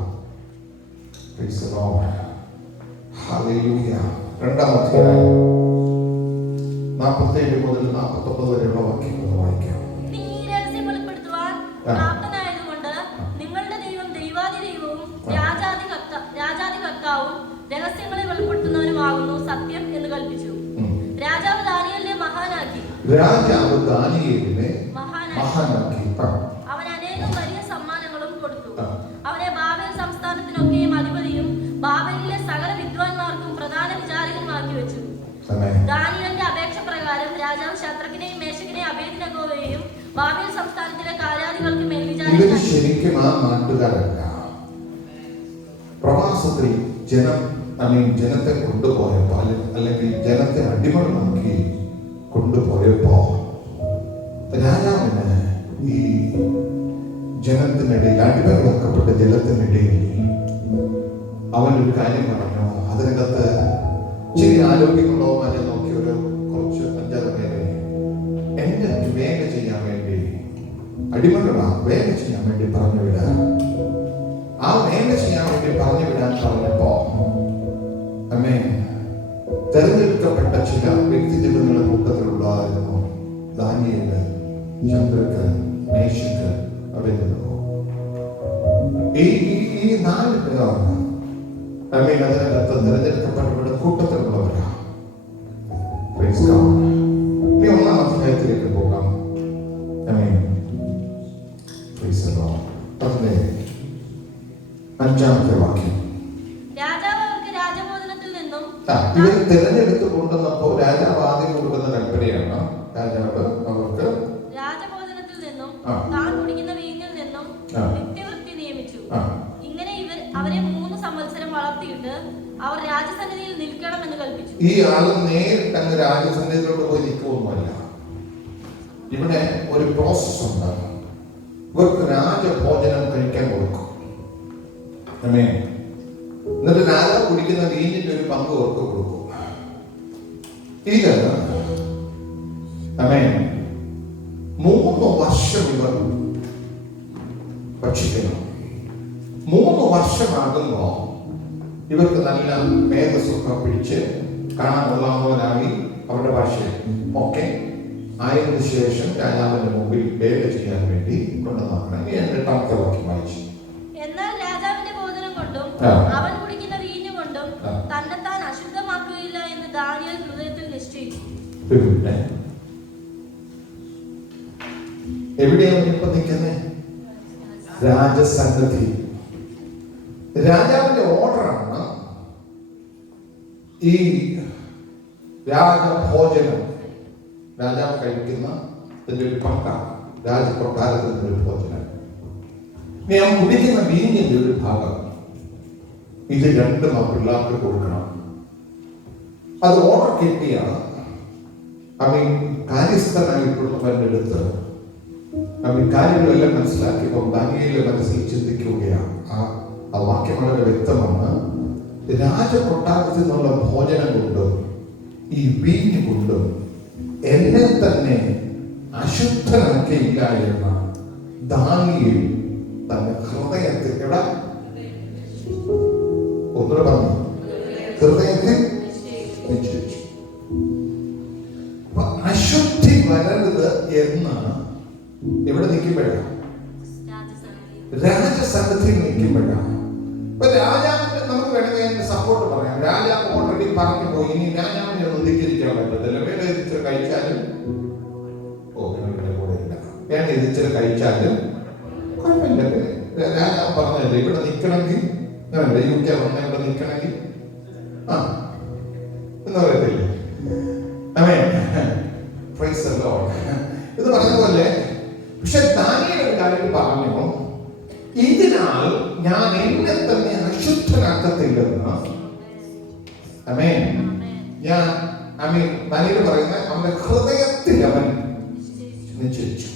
Praise the Lord. Hallelujah. 2-ാം അധ്യായം 47 മുതൽ 49 വരെയുള്ള വാക്യങ്ങൾ വായിക്കാം. രഹസ്യങ്ങളെ വെളിപ്പെടുത്തുന്നവനുമാകുന്നു സത്യം എന്ന് കൽപ്പിച്ചു. രാജാവ് ദാനിയേലിനെ മഹാനാക്കി. അവൻ അനേകം വലിയ സമ്മാനങ്ങളും കൊടുത്തു. അവനെ ബാബേൽ സംസ്ഥാനത്തിനൊക്കെയും അധിപതിയും ബാബേലിലെ സകല വിദ്വാൻമാർക്കും പ്രധാന വിചാരകന്മാക്കി വെച്ചു. ദാനിയേലിന്റെ അപേക്ഷ പ്രകാരം രാജാവ് ശദ്രക്കിനെയും മേശക്കിനെയും അബേദ്നെഗോയെയും ബാബേൽ സംസ്ഥാനത്തിലെ കാര്യാധികൾക്ക് മേൽവിചാരകനാക്കി. പ്രവാസത്തിൽ ജനത്തെ കൊണ്ടുപോയപ്പോ അല്ലെങ്കിൽ ജനത്തെ അടിമകളാക്കി കൊണ്ടുപോയപ്പോ രാജാവിന് ഈ ജനത്തിനിടയിൽ അടിമകളാക്കപ്പെട്ട ജനത്തിനിടയിൽ അവനൊരു കാര്യം പറഞ്ഞു. അതിനകത്ത് ഇച്ചിരി ആരോഗ്യമുള്ളവന്മാരെ നോക്കി ഒരു കുറച്ച് 5-6 പേരെ എന്നെ വേഗം ചെയ്യാൻ വേണ്ടി അടിമകളാ വേഗം ചെയ്യാൻ വേണ്ടി പറഞ്ഞു വിടാൻ. ആ വേഗം ചെയ്യാൻ വേണ്ടി പറഞ്ഞു വിടാൻ പറഞ്ഞപ്പോ തെരഞ്ഞെടുക്കപ്പെട്ട ചില വ്യക്തിജീവിതങ്ങളുടെ കൂട്ടത്തിലുള്ളതായിരുന്നു ദാനിയേല്, ശദ്രക്ക്, മേശക്ക്, അബേദ്നെഗോ. ഈ 4 പേരാണ് അതിനകത്ത് തെരഞ്ഞെടുക്കപ്പെട്ടവരുടെ കൂട്ടത്തിലുള്ളവരാ. ഇനി 1-ാം അധ്യായത്തിലേക്ക് പോകാം. അതിലെ 5-ാമത്തെ വാക്യം. ഇവർ തിരഞ്ഞെടുത്ത് കൊണ്ടുവന്നപ്പോ രാജാവ് ആദ്യം കൊടുക്കുന്ന കൽപ്പനയാണ്. രാജാവ് അവർക്ക് രാജഭോജനത്തിൽ നിന്നും താൻ കുടിക്കുന്ന വീഞ്ഞിൽ നിന്നും നിത്യവൃത്തി നിയമിച്ചു. ഇങ്ങനെ അവരെ 3 സംവത്സരം വളർത്തിയിട്ട് അവർ രാജസന്നിധിയിൽ നിൽക്കണമെന്ന് കൽപ്പിച്ചു. ഈ ആള് നേരിട്ട് അങ്ങ് രാജസന്നിധിയിലോട്ട് പോയി നിൽക്കുമൊന്നുമല്ല. ഇവിടെ ഒരു പ്രോസസ് ഉണ്ട്. ഇവർക്ക് രാജഭോജനം കഴിക്കാൻ കൊടുക്കും. എന്നിട്ട് രാജാവ് കുടിക്കുന്ന വീഞ്ഞിന്റെ ഒരു പങ്ക് അവർക്ക് കൊടുക്കും. ഇത് 3 വർഷം ഇവർ ഭക്ഷിക്കണം. 3 വർഷമാകുമ്പോ ഇവർക്ക് നല്ല മേധസ്സൊക്കെ പിടിച്ച് കാണാൻ കൊള്ളാവുന്നവരായി അവരുടെ ഭാഷയിൽ ഒക്കെ ആയതിനു ശേഷം രാജാവിന്റെ മുമ്പിൽ വേല ചെയ്യാൻ വേണ്ടി കൊണ്ടുവന്നാക്കണം. 8-ാമത്തെ വാക്യം വായിച്ചു. എന്നാൽ രാജാവിന്റെ ഭോജനം കൊണ്ടും അവൻ കുടിക്കുന്ന വീഞ്ഞു കൊണ്ടും തന്നെത്താൻ അശുദ്ധമാക്കുകയില്ല എന്ന് ദാനിയേൽ ഹൃദയത്തിൽ നിശ്ചയിച്ചു. എവിടെയാണ് ഇപ്പൊ നിൽക്കുന്നത്? രാജസന്നിധി. രാജാവിന്റെ ഓർഡറാണ് ഈ രാജഭോജനം. രാജാവ് കഴിക്കുന്ന ഒരു പങ്കാണ് രാജപ്രകാരത്തിന്റെ ഒരു ഭോജനം. ഞാൻ കുടിക്കുന്ന വീഞ്ഞിന്റെ ഒരു ഭാഗം. ഇത് 2 പിള്ളേർക്ക് കൊടുക്കണം. അത് ഓർഡർ കിട്ടിയാണ്. കാര്യസ്ഥനായിട്ടുള്ളവരുടെ അടുത്ത് കാര്യങ്ങളെല്ലാം മനസ്സിലാക്കിയപ്പോൾ ദാനിയേലിന്റെ മനസ്സിൽ ചിന്തിക്കുകയാണ്. ആ വാക്യം വളരെ വ്യക്തമാണ്. രാജകൊട്ടാരത്തിൽ നിന്നുള്ള ഭോജനം കൊണ്ടും ഈ വീഞ്ഞ് കൊണ്ടും എന്നെ തന്നെ അശുദ്ധനാക്കിയില്ല എന്ന് ദാനിയേൽ തന്റെ ഹൃദയത്തിൽ ഒന്നുകൂടെ പറഞ്ഞു, ഹൃദയത്തിൽ നിശ്ചയിച്ചു. അപ്പൊ അശുദ്ധി വരരുത് എന്ന് എവിടെ നിൽക്കുമ്പോഴാണ്? രാജസന്നിധിയിൽ നിൽക്കുമ്പോഴാണ്. ഇപ്പൊ രാജാവിന്റെ നമുക്ക് വേണമെങ്കിൽ സപ്പോർട്ട് പറയാം. രാജാവ് ഓൾറെഡി പറഞ്ഞു പോയി, ഇനി രാജാവിനെ ഒന്നും ധിക്കരിക്കാൻ പറ്റത്തില്ല. വേണ്ട ഇതിച്ചിരി കഴിച്ചാലും കൂടെ ഇല്ല, വേണ്ട ഇതിച്ചിരി കഴിച്ചാലും കുഴപ്പമില്ല. രാജാവ് പറഞ്ഞല്ലേ ഇവിടെ നിൽക്കണമെങ്കിൽ, UK വന്ന ഇവിടെ നിൽക്കണമെങ്കിൽ എന്ന് പറയത്തില്ലേ? ഇത് പറഞ്ഞ പോലെ. പക്ഷെ ദാനിയേൽ ഒരു കാര്യം പറഞ്ഞു, ഇതിനാൽ ഞാൻ എന്നെ തന്നെ അശുദ്ധനാക്കത്തില്ലെന്ന്. ദാനിയേൽ പറയുന്ന അവന്റെ ഹൃദയത്തിൽ അവൻ നിശ്ചയിച്ചു.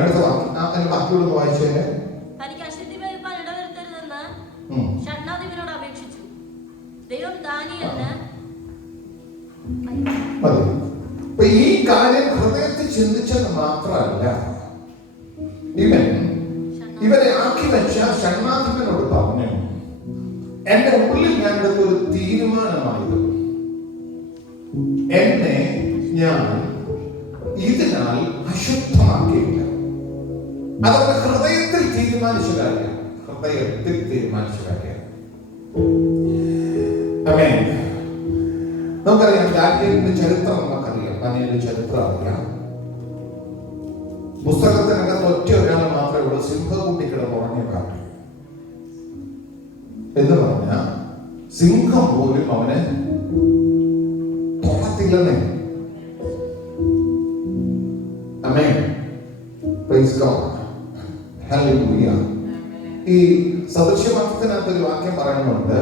അടുത്ത വാക്യം ബാക്കിയോട് വായിച്ചേ. ഈ കാര്യം ഹൃദയത്തിൽ ചിന്തിച്ചത് മാത്രമല്ല, ഇവരെ ആക്കി വെച്ച ഷണ്ഡാധിപനോട് പറഞ്ഞു, എന്റെ ഉള്ളിൽ ഞാൻ എടുത്ത ഒരു തീരുമാനമായിരുന്നു, എന്നെ ഞാൻ ഇതിനാൽ അശുദ്ധമാക്കിയില്ല. അതവരുടെ ഹൃദയത്തിൽ തീരുമാനിച്ച കാര്യം. നമുക്കറിയാം ദാനിയേലിന്റെ ചരിത്രം, നമുക്കറിയാം ദാനിയേലിന്റെ ചരിത്രം അറിയാം. പുസ്തകത്തിനകത്ത് ഒറ്റ ഒരാൾ മാത്രമേ ഉള്ളൂ സിംഹകൂട്ടി കിടന്നുറങ്ങിയ കാര്യം എന്ന് പറഞ്ഞ സിംഹം പോലും അവനെ തൊടത്തില്ലെന്നേ. ഈ സദൃശ്യവാക്യത്തിനകത്ത് ഒരു വാക്യം പറയുന്നുണ്ട്,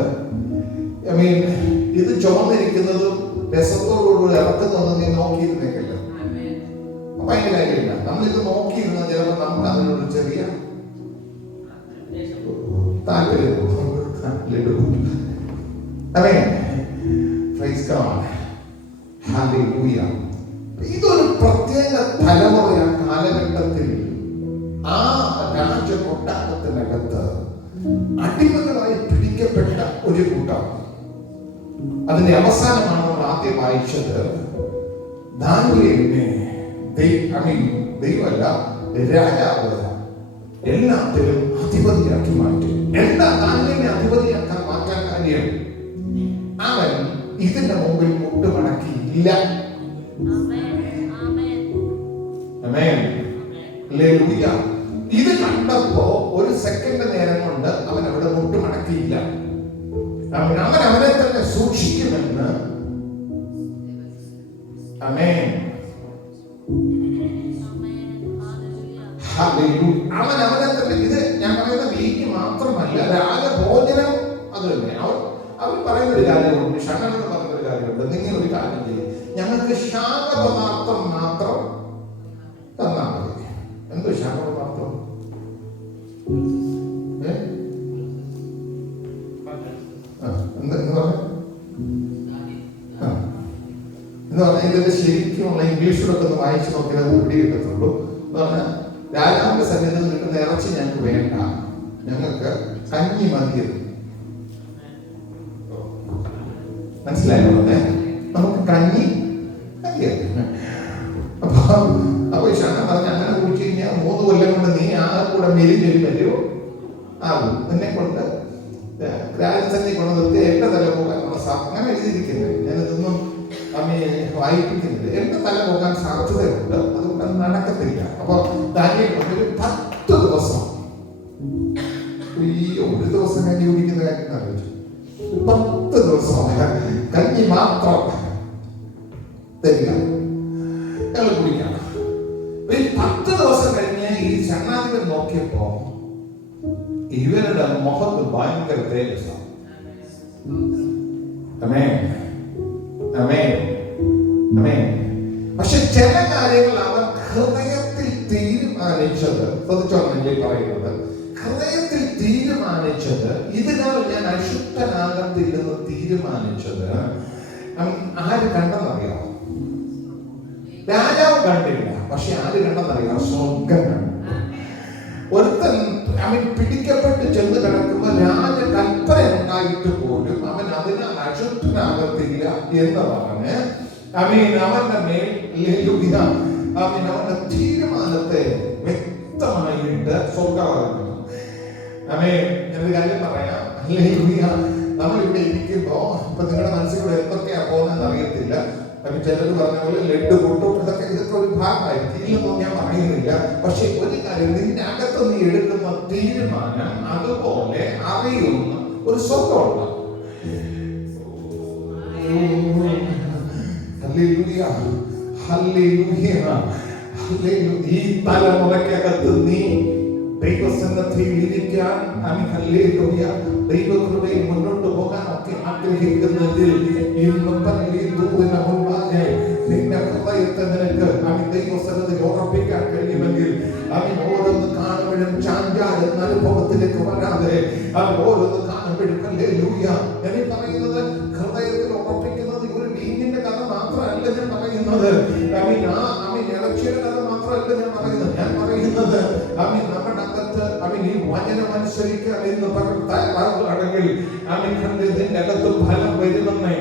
ഇത് ചുമന്നിരിക്കുന്നതും രസത്തോടുകൂടി ഇറക്കുന്നതൊന്നും നീ നോക്കിയിരുന്നേക്കില്ല. അപ്പൊ അതിന്റെ കാര്യമില്ല. നമ്മളിത് നോക്കിയിരുന്ന ചിലപ്പോൾ നമുക്ക് അതിനോട് ചെറിയ താല്പര്യം. ഇതൊരു പ്രത്യേക തലമുറ കാലഘട്ടത്തിൽ ആ രാജകൊട്ടാരത്തിനകത്ത് അടിമകളായി പിടിക്കപ്പെട്ട ഒരു കൂട്ടം. അതിന്റെ അവസാനമാണ് നമ്മൾ ആദ്യം വായിച്ചത്. ദാനിയേലിനെ ദൈവമല്ല രാജാവ് എല്ലാത്തിലും അധിപതിയാക്കി മാറ്റി. എന്താ ദാനിയേലിനെ അധിപതിയാക്കാൻ മാറ്റാൻ കാര്യം? അവൻ ഇതിന്റെ മുമ്പിൽ മുട്ടുമടക്കിയില്ല. ഇത് കണ്ടപ്പോ ഒരു സെക്കൻഡ് നേരം കൊണ്ട് അവൻ അവിടെ മുട്ടുമടക്കിയില്ല. അവൻ അവനെ തന്നെ സൂക്ഷിക്കുമെന്ന് അവൻ അവനെ തന്നെ. ഇത് ഞാൻ പറയുന്ന വീക്ക് മാത്രമല്ല, രാജഭോജനം അത് തന്നെ. അവർ പറയുന്നൊരു കാര്യമുണ്ട്, ഷണ്ഡനെന്ന് പറയുന്നൊരു കാര്യമുണ്ട്. നിങ്ങൾ ഒരു കാര്യം ചെയ്യും, ഞങ്ങൾക്ക് ശാഖപദാർത്ഥം മാത്രം തന്നാൽ മതി. എന്തോ ശാഖപദാർത്ഥം? ഇതിന്റെ ശരിക്കുമുള്ള ഇംഗ്ലീഷിലൊക്കെ ഒന്ന് വായിച്ചു നോക്കിയാൽ പിടി കിട്ടത്തുള്ളൂ. എന്ന് പറഞ്ഞാൽ രാജാവിന്റെ സന്നിധിയിൽ കിട്ടുന്ന ഇറച്ചി ഞങ്ങൾക്ക് വേണ്ട, ഞങ്ങൾക്ക് കഞ്ഞി മതിയത്. മനസ്സിലായോ? നമുക്ക് കഞ്ഞി മതിയത്. അപ്പൊ ഈ ഷണ്ഡൻ പറഞ്ഞ അങ്ങനെ കുടിച്ചു കഴിഞ്ഞാൽ 3 കൊല്ലം കൊണ്ട് നീ ആ കൂടെ മെലിഞ്ഞൊരു വരുമോ ആകും. എന്നെ കൊണ്ട് രാജസന്നി കൊണ്ട് നിർത്തി എന്റെ തല പോകാനുള്ള അങ്ങനെ എഴുതിയിരിക്കുന്നത്. ഞാനിതൊന്നും വായിപ്പിക്കുന്നില്ല. എന്റെ തല പോകാൻ സാധ്യതയുണ്ട്, അതുകൊണ്ട് നടക്കത്തില്ല. അപ്പൊ ദാനിയേൽ ഒരു 10 ദിവസം, ഈ ഒരു ദിവസം ഞാൻ ജോലിക്കുന്ന കാര്യം ആലോചിച്ചു. 10 ദിവസം കഞ്ഞി മാത്രം തരിക, ഞങ്ങൾ കുടിക്കണം. ഈ 10 ദിവസം കഴിഞ്ഞ് ഈ ഷണ്ഡാധിപൻ നോക്കിയപ്പോ ഇവരുടെ മുഖത്ത് ഭയങ്കര തേജസ്സാണ്. ആമേൻ, ആമേൻ. പക്ഷെ ചില കാര്യങ്ങൾ അവൻ ഹൃദയത്തിൽ തീരുമാനിച്ചത്, ശ്രദ്ധിച്ചോളൂ പറയുന്നത്, ഹൃദയത്തിൽ തീരുമാനിച്ചത്, ഇതിനാൽ ഞാൻ അശുദ്ധനാകത്തില്ലെന്ന് തീരുമാനിച്ചത് ആര് കണ്ടെന്നറിയാമോ? രാജാവ് കണ്ടില്ല, പക്ഷെ ആര് കണ്ടെന്നറിയാം? സ്വർഗം കണ്ടു. ഒരുത്തൻ അവൻ പിടിക്കപ്പെട്ട് ചെന്ന് കിടക്കുമ്പോൾ രാജകൽപ്പന ഉണ്ടായിട്ട് പോലും അവൻ അതിനാൽ അശുദ്ധനാകത്തില്ല എന്ന് പറഞ്ഞ് അവന്റെ മേൽ അവന്റെ തീരുമാനത്തെ വ്യക്തമായിട്ട് സ്വർഗമാകുന്നു. എന്നൊരു കാര്യം പറയാം. നമ്മൾ ഇവിടെ ഇരിക്കുമ്പോ ഇപ്പൊ നിങ്ങളുടെ മനസ്സിൽ കൂടെ എന്തൊക്കെയാ പോകുന്നതെന്ന് അറിയത്തില്ല. ചിലർ പറഞ്ഞ പോലെ ലഡ്ഡു പൊട്ടും, ഇതൊക്കെ ഒരു ഭാഗമായിരിക്കും, ഇല്ലെന്നൊന്നും ഞാൻ പറയുന്നില്ല. പക്ഷെ ഒരു കാര്യം, നിന്റെ അകത്ത് നീ എടുക്കുന്ന തീരുമാനം അതുപോലെ അറിയുന്ന ഒരു സ്വന്തമുണ്ട്. ഈ തലമുറയ്ക്കകത്ത് നീ ദൈവസന്നിധിയിൽ ഇരിക്കാൻ, ദൈവകൃപയിൽ മുന്നോട്ട് പോകാൻ ഒക്കെ ആഗ്രഹിക്കുന്നെങ്കിൽ നിന്റെ ഹൃദയത്തെ നിനക്ക് ദൈവസന്നിധിയിൽ ഉറപ്പിക്കാൻ കഴിയുമെങ്കിൽ ഓരോന്ന് കാണുമ്പോഴും ചാഞ്ചാടുന്ന അനുഭവത്തിലേക്ക് വരാതെ ഓരോന്ന് കാണുമ്പോഴും ഞാൻ പറയുന്നത് ഹൃദയത്തിൽ ഉറപ്പിക്കുന്നത് ഒരു വീഞ്ഞിന്റെ കഥ മാത്രമല്ല ഞാൻ പറയുന്നത്, ഇറച്ചിയുടെ കഥ മാത്രമല്ല ഞാൻ പറയുന്നത്. ഞാൻ പറയുന്നത് നമ്മുടെ അകത്ത് ഈ വചനം അനുസരിക്കാൻ എന്ന് പറഞ്ഞ തയ്യാറാവുകയാണെങ്കിൽ നിന്റെ അകത്ത് ഫലം വരുമെന്നേ.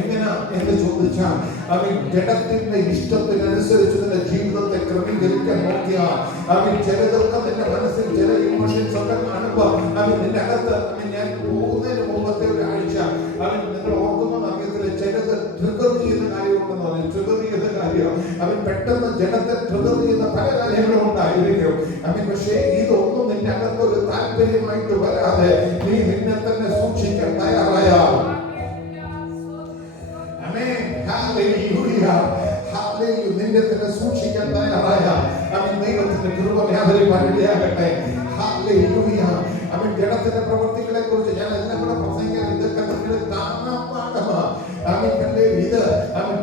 എങ്ങനാ എന്ന് ചോദിച്ചാൽ ജഡത്തിന്റെ ഇഷ്ടത്തിനനുസരിച്ച് നിന്റെ ജീവിതത്തെ ക്രമീകരിക്കാൻ നോക്കിയാൽ ചിലതൊക്കെ നിന്റെ മനസ്സിൽ ചില ഇമോഷൻസ് ഒക്കെ കാണുമ്പോ നിന്റെ അകത്ത് ഞാൻ പോകുന്നതിന് മുമ്പത്തെ ഒരാഴ്ച നിങ്ങൾ ഓർക്കുമെന്ന് അറിയത്തില്ല, ചിലത് ട്രിഗർ ചെയ്യുന്ന കാര്യമുണ്ടെന്ന് പറഞ്ഞു. ട്രിഗർ ചെയ്യുന്ന കാര്യം പെട്ടെന്ന് ജഡത്തെ ട്രിഗർ ചെയ്യുന്ന പല കാര്യങ്ങളും ഉണ്ടായിരിക്കും. പക്ഷേ ഇതൊന്നും നിന്റെ അകത്ത് ഒരു താല്പര്യമായിട്ട് വരാതെ നീ നിന്നെ തന്നെ സൂക്ഷിക്കാൻ തയ്യാറായാൽ, നിന്നെ തന്നെ സൂക്ഷിക്കാൻ തയ്യാറായാൽ ദൈവത്തിന്റെ കൃപ വ്യാപരിപ്പാനിടയാകട്ടെ. ജഡത്തിന്റെ പ്രവൃത്തികളെ കുറിച്ച് ഞാൻ എല്ലാം കൂടെ പ്രസംഗിക്കാൻ, ഇതൊക്കെ നിങ്ങൾ ഇത്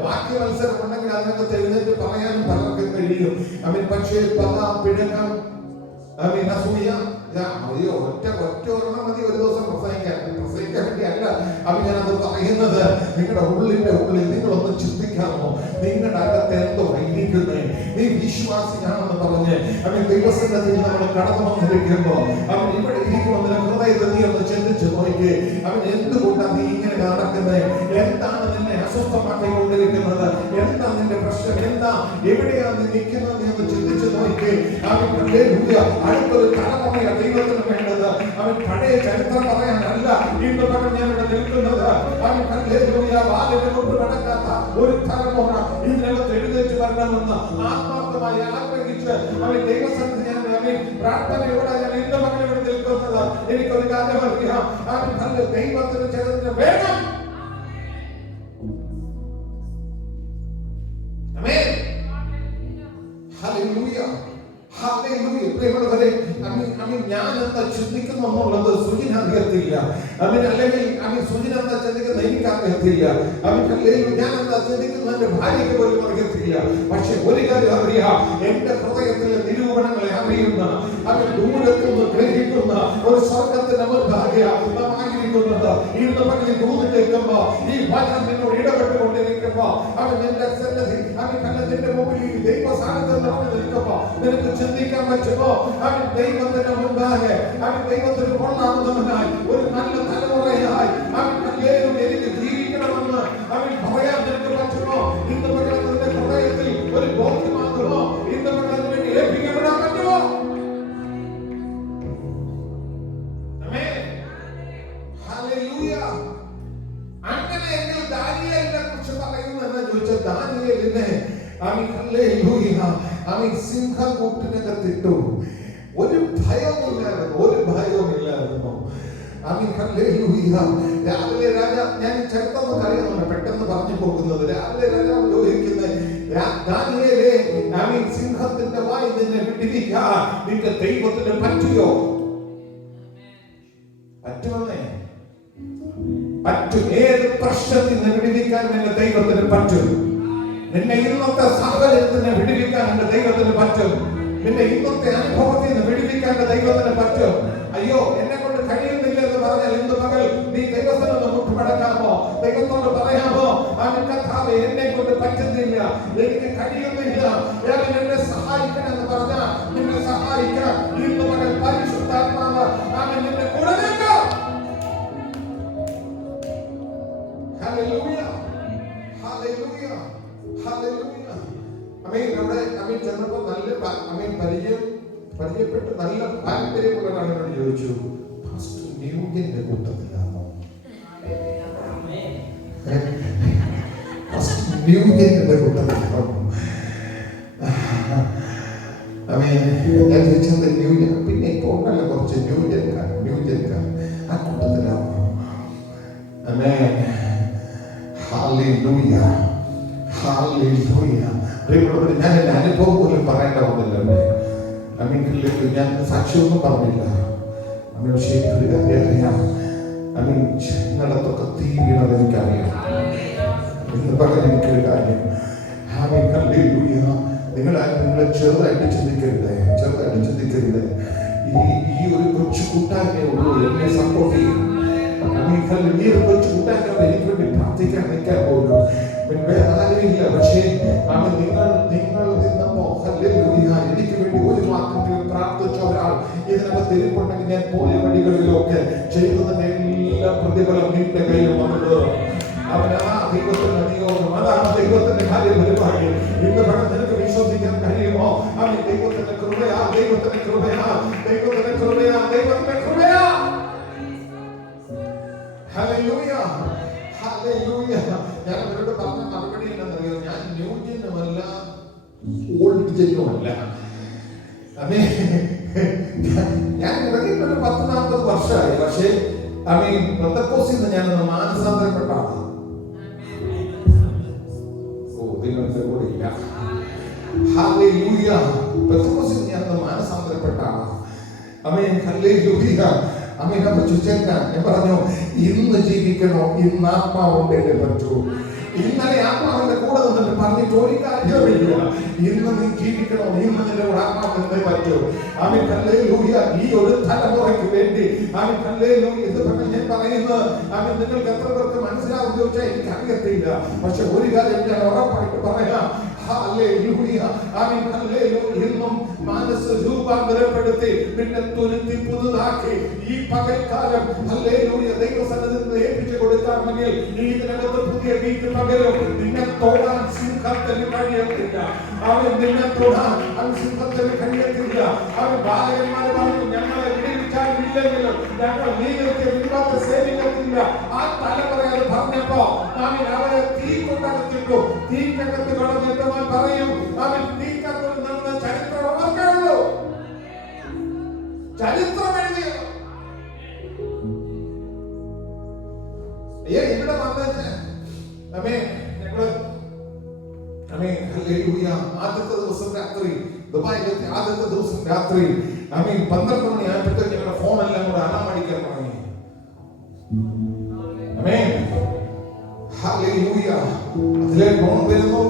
വാക്യ മത്സരം ഉണ്ടെങ്കിൽ അതിനകത്ത് എഴുന്നേറ്റ് പറയാനും പലർക്കും കഴിയും. പക്ഷേ പല പിഴകം അസൂയ ഒറ്റ ഒരെണ്ണം മതി ഒരു ദിവസം പ്രസംഗിക്കാൻ വേണ്ടിയല്ല ഞാനത് പറയുന്നത്. നിങ്ങളുടെ ഉള്ളിന്റെ ഉള്ളിൽ നിങ്ങളൊന്ന് ചിന്തിക്കാമോ? നിങ്ങളുടെ അകത്ത് എന്തോ ഇരിക്കുന്നേ? നീ വിശ്വാസിയാണെന്ന് പറഞ്ഞ് ദൈവസന്നിധിയിൽ നമ്മൾ കടന്നു വന്നിരിക്കുമ്പോ ഇവിടെ ഇരിക്കുമെന്ന് ഹൃദയത്തെ നീ ഒന്ന് ചിന്തിച്ചു നോക്കി. എന്തുകൊണ്ടാണ് നീ ഇങ്ങനെ നടക്കുന്നത്? എന്താണ് നിന്നെ അസ്വസ്ഥമാക്കിക്കൊണ്ടിരിക്കുന്നത്? എന്താ നിന്റെ പ്രശ്നം? എന്താ എവിടെയാണ് നീ നിൽക്കുന്നത്? നീ ഒന്ന് ചിന്തിച്ചു നോക്കി. അടുത്തൊരു തലമുറയാണ് ദൈവത്തിന് വേണ്ടത്. പഴയ ചരിത്രം പറയാനല്ല ഇന്ന് ഞാൻ ഇവിടെ നിൽക്കുന്നത്. കൊണ്ട് നടക്കാത്ത ഒരു തലമുറ ഇതിനകത്ത് എഴുന്നേറ്റ് വരണമെന്ന് ആത്മാർത്ഥമായി ആഗ്രഹിച്ച് ദൈവസന്നിധി ഞാൻ പ്രാർത്ഥനയോടെ ഞാൻ ഇന്ന് മക്കൾ ഇവിടെ നിൽക്കുന്നത്. എനിക്കൊരു കാര്യം അറിയാം, ദൈവത്തിന് ചിലതിന് വേണം. ഞാൻ എന്താ ചിന്തിക്കുന്നു എന്നുള്ളത് സുജിന് അറിയത്തില്ല. അല്ലെങ്കിൽ സുജിന് എന്താ ചിന്തിക്കുന്നത് എനിക്ക് അറിയത്തില്ല. ഞാൻ എന്താ ചിന്തിക്കുന്നത് എന്റെ ഭാര്യയ്ക്ക് പോലും അറിയത്തില്ല. പക്ഷെ ഒരു കാര്യം അറിയാം, എന്റെ ഹൃദയത്തിലെ നിരൂപണങ്ങളെ അറിയുന്ന ദൂരത്തുനിന്ന് ഗ്രഹിക്കുന്ന ഒരു സ്വർഗത്തിന്റെ മുൻഭാഗ്യമായിരിക്കുന്നത്. ഇന്ന് പകലിൽ ദൂത് കേൾക്കുമ്പോ ഈ വചനം നിന്നോട് ഇടപെട്ടുകൊണ്ടിരിക്കുമ്പോ നിന്റെ മുമ്പിൽ ഈ ദൈവ സാന്നിധ്യം നടന്നു നിൽക്കുമ്പോ നിനക്ക് ചിന്തിക്കാൻ പറ്റുമോ? ദൈവത്തിന്റെ മുൻപാകെ ദൈവത്തിന് കൊള്ളാവുന്നവനായി ഒരു നല്ല തലമുറയായി എനിക്ക് ജീവിക്കണമെന്ന് പറയാൻ നിനക്ക് പറ്റുമോ? ഇന്ന് പകരം നിന്റെ ഹൃദയത്തിൽ ഒരു ബോധ്യമാകുമോ? ഇന്ന് പകരം വേണ്ടി ഏൽപ്പിക്കപ്പെടാൻ പറ്റുമോ? അങ്ങനെയെങ്കിൽ ദാനിയേലിനെ കുറിച്ച് പറയുന്നു എന്ന് ചോദിച്ചാൽ ദാനിയേലിനെ സിംഹക്കൂട്ടിനകത്തിട്ടു. ഒരു ഭയവുമില്ലായിരുന്നു. രാവിലെ രാജാവ്, ഞാൻ ചരിത്രം അറിയുന്നുണ്ട്, പെട്ടെന്ന് പറഞ്ഞു പോകുന്നത്. രാവിലെ രാജാവ് ചോദിക്കുന്നത്, ദാനിയേലേ, സിംഹത്തിന്റെ വായിൽ നിന്നെ വിട്ടിരിക്കാൻ നിന്റെ ദൈവത്തിന് പറ്റിയോ? പറ്റുമെന്നേ പറ്റും. ഏത് പ്രശ്നത്തിൽ നിന്ന് വിടുവിക്കാൻ നിന്റെ ദൈവത്തിന് പറ്റും. നിന്നെ ഇന്നത്തെ സാഹചര്യത്തിന് വിടുവിക്കാൻ എന്റെ ദൈവത്തിന് പറ്റും. നിന്റെ ഇന്നത്തെ അനുഭവത്തിൽ നിന്ന് വിടുവിക്കാൻ ദൈവത്തിന് പറ്റും. അയ്യോ, എന്നെ കൊണ്ട് കഴിയുന്നില്ല എന്ന് പറഞ്ഞാൽ ഇന്ന് പകൽ നീ ദൈവത്തിനൊന്ന് മുട്ടുമടക്കാമോ? ദൈവത്തോട് പറയാമോ, കർത്താവേ, എന്നെ കൊണ്ട് പറ്റുന്നില്ല, എനിക്ക് കഴിയുന്നില്ല, എന്നെ സഹായിക്കണം എന്ന് പറഞ്ഞാൽ നിന്നെ സഹായിക്കാൻ ഇന്ന് പകൽ പരിശുദ്ധാത്മാവ് നിന്റെ കൂടെ നിൽക്കാം. Hallelujah, hallelujah, hallelujah. അവിടെ ചെന്നപ്പോ നല്ല പരിചയപ്പെട്ട് നല്ല പാരമ്പര്യമുള്ള ഒരാളോട് ചോദിച്ചു, പാസ്റ്റർ ന്യൂജന്റെ കൂട്ടത്തിലാണോ? ന്യൂജന്റെ കൂട്ടത്തിലാണോ? ഞാൻ ചോദിച്ചത് ന്യൂജൻ, പിന്നെ ഇപ്പൊ ഉണ്ടല്ലോ കുറച്ച് ന്യൂജൻകാർ ആ കൂട്ടത്തിലാണോ? Hallelujah, hallelujah. ഞാൻ എന്റെ അനുഭവം പോലും പറയേണ്ട ഒന്നില്ല. ഞാൻ സാക്ഷ്യമൊന്നും പറഞ്ഞില്ല. പക്ഷേ ഒരു കാര്യം അറിയാം, ചിന്നടത്തൊക്കെ തീ വീണത് എനിക്കറിയാം. ഇന്ന് പകരം എനിക്കൊരു കാര്യം, നിങ്ങളെ ചെറുതായിട്ട് ചിന്തിക്കരുത്. ഈ ഒരു കൊച്ചു കൂട്ടായ്മയെ ഉള്ളൂ എന്നെ സപ്പോർട്ട് ചെയ്യും. ഈ ഒരു കൊച്ചു കൂട്ടായ്മയോട് എനിക്ക് വേണ്ടി പ്രാർത്ഥിക്കാൻ നിൽക്കാൻ പോലും വേറെ ആരുമില്ല. പക്ഷേ നിങ്ങൾ നിന്നപ്പോ എനിക്ക് വേണ്ടി ഒരു വാക്കെങ്കിലും പ്രാർത്ഥിച്ച ഒരാൾ ഇതിനകത്ത് ഇരിപ്പുണ്ടെങ്കിൽ ഞാൻ പോയ വഴികളിലൊക്കെ ചെയ്യുന്നതിന്റെ എല്ലാ പ്രതിഫലം നിന്റെ കയ്യിൽ വന്നത്. ദൈവത്തിന്റെ നിയോഗം, അതാണ് ദൈവത്തിന്റെ കാര്യപരിപാടി. ഇന്ന് പണം നിനക്ക് വിശ്വസിക്കാൻ കഴിയുമോ? ദൈവത്തിന്റെ കൃപയാ, ദൈവത്തിന്റെ കൃപയാ, ദൈവത്തിന്റെ കൃപയാ, ദൈവത്തിന്റെ കൃപയാ. Hallelujah, hallelujah. ഞാൻ അവരോട് പറഞ്ഞ മറുപടി എന്താണെന്നറിയോ? ഞാൻ ന്യൂജനുമല്ല, ഓൾഡ് ജനുമല്ല. ഞാൻ ഇറങ്ങിയിട്ട് ഒരു 10-40 വർഷമായി. പക്ഷേ പെന്തക്കോസ്തിൽ നിന്ന് ഞാനൊന്ന് മാനസാന്തരപ്പെട്ടാണ്. നിങ്ങൾക്ക് കൂടെ ഇല്ല. ഹല്ലേലൂയ. പെന്തക്കോസ്തിൽ ഞാനൊന്ന് മാനസാന്തരപ്പെട്ടാണ്. ഹല്ലേലൂയ. ഞാൻ പറഞ്ഞു, ഇന്ന് ജീവിക്കണോ? ഇന്ന് ആത്മാവുണ്ടെങ്കിൽ പറ്റൂ. ഇന്നലെ ആത്മാവിന്റെ കൂടെ നിന്നിട്ട് പറഞ്ഞിട്ട് ഒരു കാര്യമില്ല. ഇന്ന് നീ ജീവിക്കണോ? ഇന്ന് നിന്റെ കൂടെ ആത്മാവ് നിന്നേ പറ്റൂ. ഹല്ലേലൂയ. ഈ ഒരു തലമുറയ്ക്ക് വേണ്ടി ഹല്ലേലൂയ. ഇത് ഞാൻ പറയുന്നത് നിങ്ങൾക്ക് എത്ര പേർക്ക് മനസ്സിലാവും ചോദിച്ചാൽ എനിക്ക് അറിയത്തില്ല. പക്ഷെ ഒരു കാര്യം ഞാൻ ഉറപ്പായിട്ട് പറയാം, ഹല്ലേലൂയ. എന്നും മനസ്സ് രൂപാന്തരപ്പെടുത്തി നിന്നെ തുരുത്തി പുതുതാക്കി ഈ പകൽക്കാലം ഹല്ലേലൂയ ദൈവസന്നിധിയിൽ ഏൽപ്പിച്ചു കൊടുക്കാമെങ്കിൽ ഇതിനകത്ത് പുതിയ വീട്ടിൽ പകലും നിന്നെ തൊടാൻ സിംഹത്തിന് കഴിയത്തില്ല. നിന്നെ തൊടാൻ സിംഹത്തിന് കഴിയത്തില്ല. ബാലകന്മാരെ പറഞ്ഞു, ഞങ്ങളെ വിടുവിച്ചാൽ ഇല്ലെങ്കിലും ഞങ്ങൾ നീങ്ങൾക്ക് വിവാദ സേവിക്കത്തില്ല. ആ തലമുറ അത് പറഞ്ഞപ്പോ അവരെ തീ കൊണ്ടകത്തിട്ടു. തീക്കകത്ത് കളഞ്ഞിട്ട് പറയും, അവൻ തീക്കത്തിൽ നിന്ന് ചരിത്രം ഓർക്കുള്ളൂ. ചരിത്രം എഴുതിയത് ഇവിടെ വന്നിട്ട് ആദ്യത്തെ ദിവസം രാത്രി, ദുബായിലെത്തി ആദ്യത്തെ ദിവസം രാത്രി 12 മണി ആയപ്പോഴത്തേക്ക് ഞങ്ങളുടെ ഫോണെല്ലാം കൂടെ അലാം അടിക്കാൻ തുടങ്ങി. ഹല്ലേലൂയ. അതിലെ ഫോൺ വരുന്നു,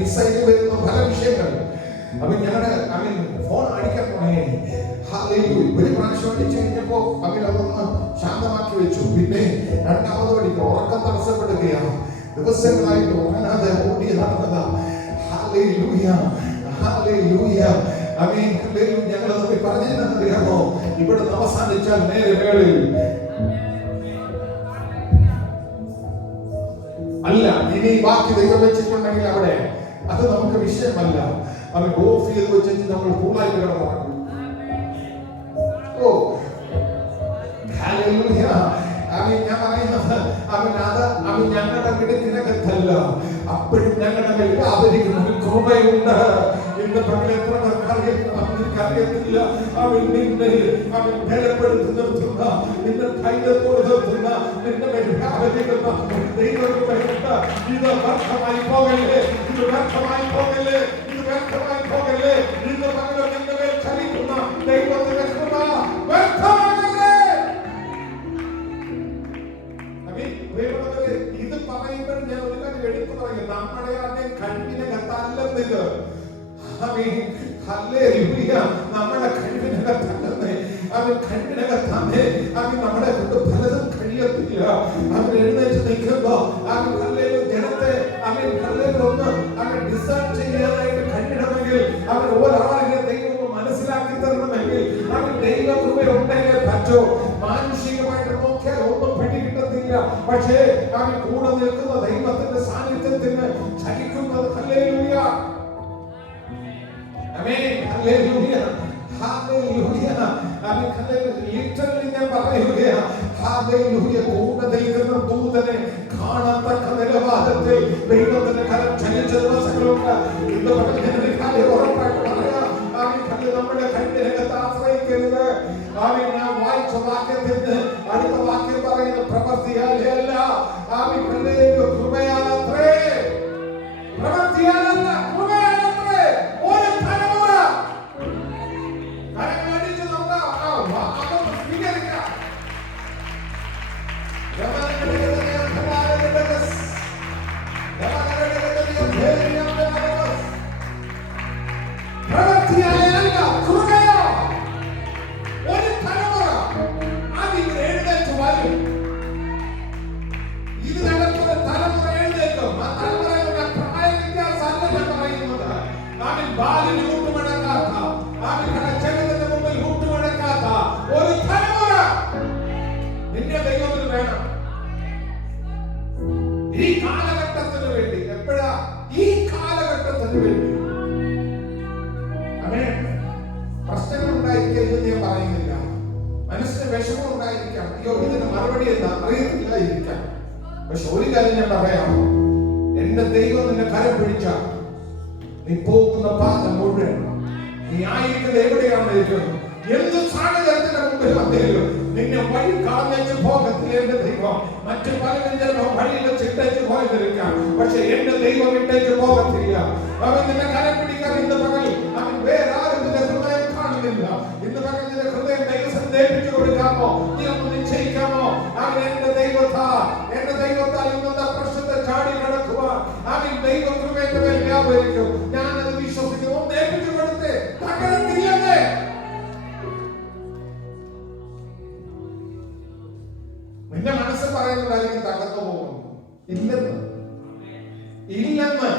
മിസൈൽ വരുന്നു, പല വിഷയങ്ങൾ. ഞങ്ങളുടെ ഫോൺ അടിക്കാൻ തുടങ്ങി. ഹല്ലേലൂയ. ഒരു പ്രാവശ്യം അടിച്ചു കഴിഞ്ഞപ്പോ അതൊന്ന് ശാന്തമാക്കി വെച്ചു. പിന്നെ രണ്ടാമത് അടിക്കും. ഉറക്കം തടസ്സപ്പെടുകയാണ്. ദിവസങ്ങളായിട്ട് ഉറങ്ങാതെ ഓടി നടന്നതാ. Hallelujah, hallelujah. ഞങ്ങൾ പറഞ്ഞറിയാമോ? ഇവിടെ അവസാനിച്ചാൽ നേരെ വേളയിൽ അല്ല, ഇനി ബാക്കി ദൈവം വെച്ചിട്ടുണ്ടെങ്കിൽ അവിടെ അത് നമുക്ക് വിഷയമല്ല. ഓഫ് ചെയ്ത് വെച്ചിട്ട് നമ്മൾ കൂളായിട്ട് കിടന്നു. ഓ ഹല്ലേലൂയ. ഞാൻ പറയുന്നത് ഞങ്ങളുടെ വീടിനകത്തല്ല, അപ്പോഴും ഞങ്ങളുടെ മേൽ വ്യാപരിക്കുന്ന ഒരു കൃപയുണ്ട്. ഇന്ന് പകൽ എത്ര അറിയത്തില്ല. നിന്നെ ബലപ്പെടുത്തി നിർത്തുന്ന, നിന്നെ ധൈര്യത്തോട് നിർത്തുന്ന, നിന്റെ മേൽ വ്യാപരിക്കുന്ന ദൈവകൃപയുണ്ട്. ഇത് വ്യർത്ഥമായി പോകല്ലേ, ഇത് വ്യർത്ഥമായി പോകല്ലേ, ഇത് വ്യർത്ഥമായി പോകല്ലേ. ഇന്ന് പകൽ നിന്റെ മേൽ ചലിക്കുന്ന ദൈവത്തിന്റെ കൃപ വ്യർത്ഥമാകല്ലേ. പ്രിയമുള്ളവരെ, കണ്ണിനകത്താതെ അവൻ നമ്മളെ കൊണ്ട് പലതും കഴിയത്തില്ല. അവൻ എഴുന്നേറ്റ് നിൽക്കുമ്പോ അവൻ കല്ലേലും ജനത്തെ അവൻ കല്ലേലൊന്ന് അവൻ ഡിസൈൻ ചെയ്യാനായിട്ട് കഴിയണമെങ്കിൽ അവൻ ഒരാളിനെ ദൈവം മനസ്സിലാക്കി തരണമെങ്കിൽ അവൻ ദൈവകൃപ ഉണ്ടെങ്കിൽ പറ്റോ. മാനുഷികമായിട്ട് നോക്കിയാൽ ഒന്നും പിടികിട്ടത്തില്ല. പക്ഷേ അവൻ കൂടെ നിൽക്കുന്ന ദൈവത്തിന്റെ സാന്നിധ്യത്തിന് ചലിക്കുന്നത്. ഹല്ലേലൂയ, ആമേൻ, ഹല്ലേലൂയ, ഹല്ലേലൂയ. അവൻ ലിറ്ററലി ഞാൻ പറയുകയാണ്, ഹല്ലേലൂയ. കൂടെ നിൽക്കുന്ന ദൂതനെ കാണത്തക്ക നിലവാരത്തിൽ ദൈവത്തിന്റെ കരം ചലിച്ച ദിവസങ്ങളുണ്ട്. ഇന്ന് പകൽ കാര്യം ഉറപ്പായിട്ട് പറയാം, നമ്മുടെ കണ്ണിനകത്ത് ആശ്രയിക്കരുത്. അവൻ ഞാൻ വായിച്ച വാക്യത്തിന് അടുത്ത വാക്യം പറയുന്ന പ്രവൃത്തിയാലല്ല, അവൻ കൃപയാലത്രേ, പ്രവൃത്തിയാലല്ല, കൃപയാലത്രേ. ഒരു തലമുറ കരങ്ങളടിച്ച് നമുക്ക് സ്വീകരിക്കാം. പ്രവൃത്തിയാലല്ല, കൃപയോ. ഒരു തലമുറ അതിങ്ങനെ എഴുന്നേറ്റ് വരും. ഇത് നടക്കുന്ന തലമുറ എഴുന്നേക്കും. ആ തലമുറയുടെ പ്രായ വ്യത്യാസമല്ല ഞാൻ പറയുന്നത്. അവൻ ബാലിന് കൂട്ടുമടക്കാത്ത, അവൻ കടച്ചകത്തിന്റെ മുമ്പിൽ കൂട്ടുമടക്കാത്ത ഒരു തലമുറ നിന്റെ ദൈവത്തിന് വേണം. ഈ കാലഘട്ടത്തിന് വേണ്ടി. എപ്പോഴാ? ഈ കാലഘട്ടത്തിന് വേണ്ടി. പ്രശ്നങ്ങൾ ഉണ്ടായിരിക്കരുത് ഞാൻ പറയുന്നില്ല. മനസ്സിന് വിഷമം ഉണ്ടായിരിക്കാം. അയ്യോ ഇതിന് മറുപടി എന്താ അറിയത്തില്ലായിരിക്കാം. പക്ഷെ ഒരു കാര്യം ഞാൻ പറയാം, എന്റെ ദൈവം നിന്നെ കരം പിടിച്ച നീ പോകുന്ന പാത മുഴുവൻ, നീ ആയിരിക്കുന്നത് എവിടെയാണെങ്കിലും എന്ത് സാഹചര്യത്തിന്റെ മുമ്പിൽ വന്നേലും നിന്നെ വഴി കളഞ്ഞു പോകത്തില്ല. എന്റെ ദൈവം മറ്റു പലരും ചിലപ്പോ വഴിയിൽ ചിട്ടേക്ക് പോയിരിക്കാം, പക്ഷെ എന്റെ ദൈവം ഇട്ടേക്ക് പോകത്തില്ല. അവൻ നിന്നെ കരം പിടിക്കാൻ ഇന്ന് പകൽ അവൻ വേറെ ആരും നിന്റെ ഹൃദയം കാണുന്നില്ല. ഇന്ന് പകൽ നിന്റെ ഹൃദയം ദൈവത്തിന് ഏൽപ്പിച്ചു കൊടുക്കാമോ? നീ ഒന്ന് നിശ്ചയിക്കാമോ? അവൻ എന്റെ ദൈവത്താൽ ഇന്നത്തെ പ്രശ്നത്തെ ചാടി കടക്കുവാൻ അവൻ ദൈവകൃപയുടെ മേൽ വ്യാപരിക്കും. ഞാനത് വിശ്വസിക്കുന്നു. ഒന്ന് ഏൽപ്പിച്ചു കൊടുത്തേ, തകരത്തില്ലേ? നിന്റെ മനസ്സ് പറയുന്നതായിരിക്കും തകർന്നു പോകുന്നു. ഇല്ലെന്ന്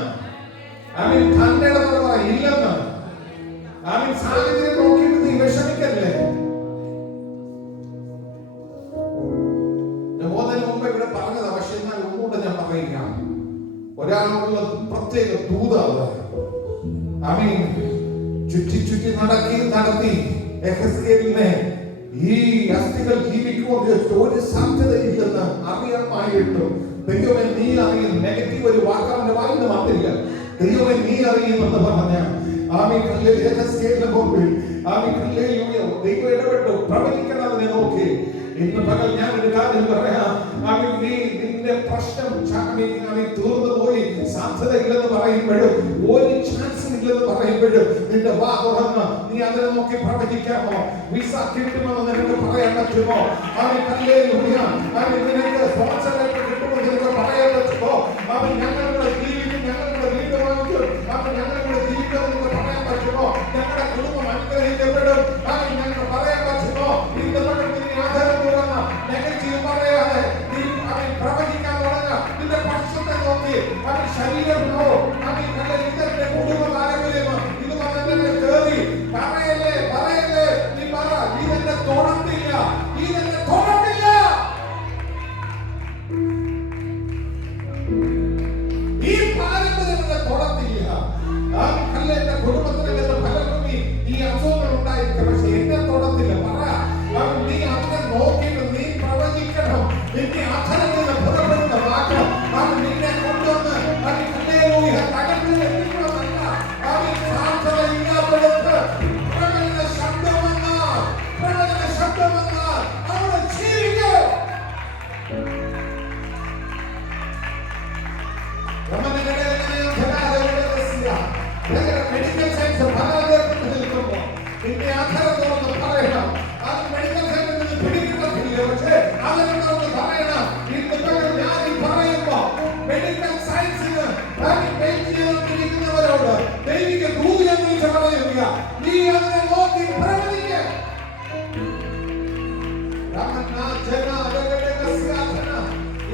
അവൻ തന്നോട് പറ, ഇല്ലെന്ന്. അവൻ സാഹചര്യം നോക്കിയിട്ട് നീ വിഷമിക്കല്ലേ. ബോധന മുമ്പ് ഇവിടെ പറഞ്ഞത്, പക്ഷെ എന്നാൽ ഒന്നുകൂടെ ഞാൻ പറയുക. ഒരാളുള്ള പ്രത്യേക ദൂതാണ്. അവൻ ചുറ്റി നടത്തി യെഹെസ്കേലിനെ ഈ അസ്ഥികൾ ജീവിക്കുമോ ഒരു സാധ്യതയില്ലെന്ന് അറിയാമായിട്ടും ദൈവമേ നീ അറിയുന്നു. നെഗറ്റീവ് ഒരു വാക്കാവിന്റെ വായിന്ന് വന്നില്ല. ദൈവമേ നീ അറിയുമെന്ന് പറഞ്ഞ ദൈവം ഇടപെട്ടു. പ്രവചിക്കണതിനെ നോക്കി ഇന്ന് പകൽ ഞാൻ ഒരു കാര്യം പറയാം. നിന്റെ പ്രശ്നം തീർന്നു പോയി, സാധ്യത ഇല്ലെന്ന് പറയുമ്പോഴും, ഒരു ചാൻസും ഇല്ലെന്ന് പറയുമ്പോഴും നിന്റെ വാ തുറന്ന് നീ അതിനെ നോക്കി പ്രവചിക്കാമോ? വിസ കിട്ടുമെന്ന് നിനക്ക് പറയാൻ പറ്റുമോ? നിനക്ക് സ്പോൺസറായിട്ട് കിട്ടുമെന്ന് നിനക്ക് പറയാൻ പറ്റുമോ? ഞങ്ങളുടെ വീട് വാങ്ങിക്കും, ഞങ്ങളുടെ ജീവിതം പറയാൻ പറ്റുമോ? ഞങ്ങളുടെ കുടുംബം അനുഗ്രഹിക്കപ്പെടും ഞങ്ങൾക്ക് പറയാൻ പറ്റുമോ? ഇന്ന് പകൽ നീ ആധാരം തുറന്ന നെഗറ്റീവ് പറയാതെ നീ പ്രവചിക്കാൻ തുടങ്ങ. നിന്റെ പക്ഷത്തെ നോക്കി അവൻ ശരീരമോ ഇതന്റെ കുടുംബം ആരെങ്കിലും ഇത് പറഞ്ഞ കേറി പറയല്ലേ നീ പറ, ഇതെന്നെ തൊടത്തില്ല.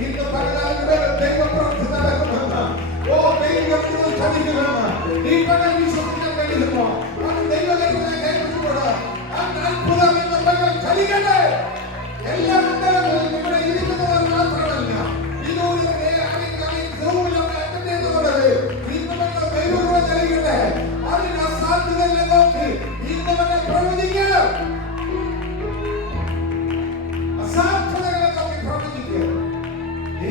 ഇന്ന് പകലാളുടെ ദൈവപ്രവൃത്തി നടക്കുമെന്ന് ദൈവത്തിൽ ക്ഷണിക്കുമെന്ന് നീ പകൽ വിശ്വസിക്കാൻ കഴിയുമോ? അത് ദൈവകരങ്ങളെ കൈവിട്ടുകൂടാ. അത്ഭുതം ഇന്ന് പകൽ കഴിയട്ടെ. എല്ലാ മണ്ഡലങ്ങളിലും ഇവിടെ ഇരിക്കുന്നവർ മാത്രമല്ല, ഇതുപോലെ ദൈവം നൽകട്ടെ. അതിന് അസാധ്യതകളെ നോക്കി ഇന്ന് പകൽ പ്രവചിക്കുക. അസാധ്യതകളെ നോക്കി പ്രവചിക്കുക.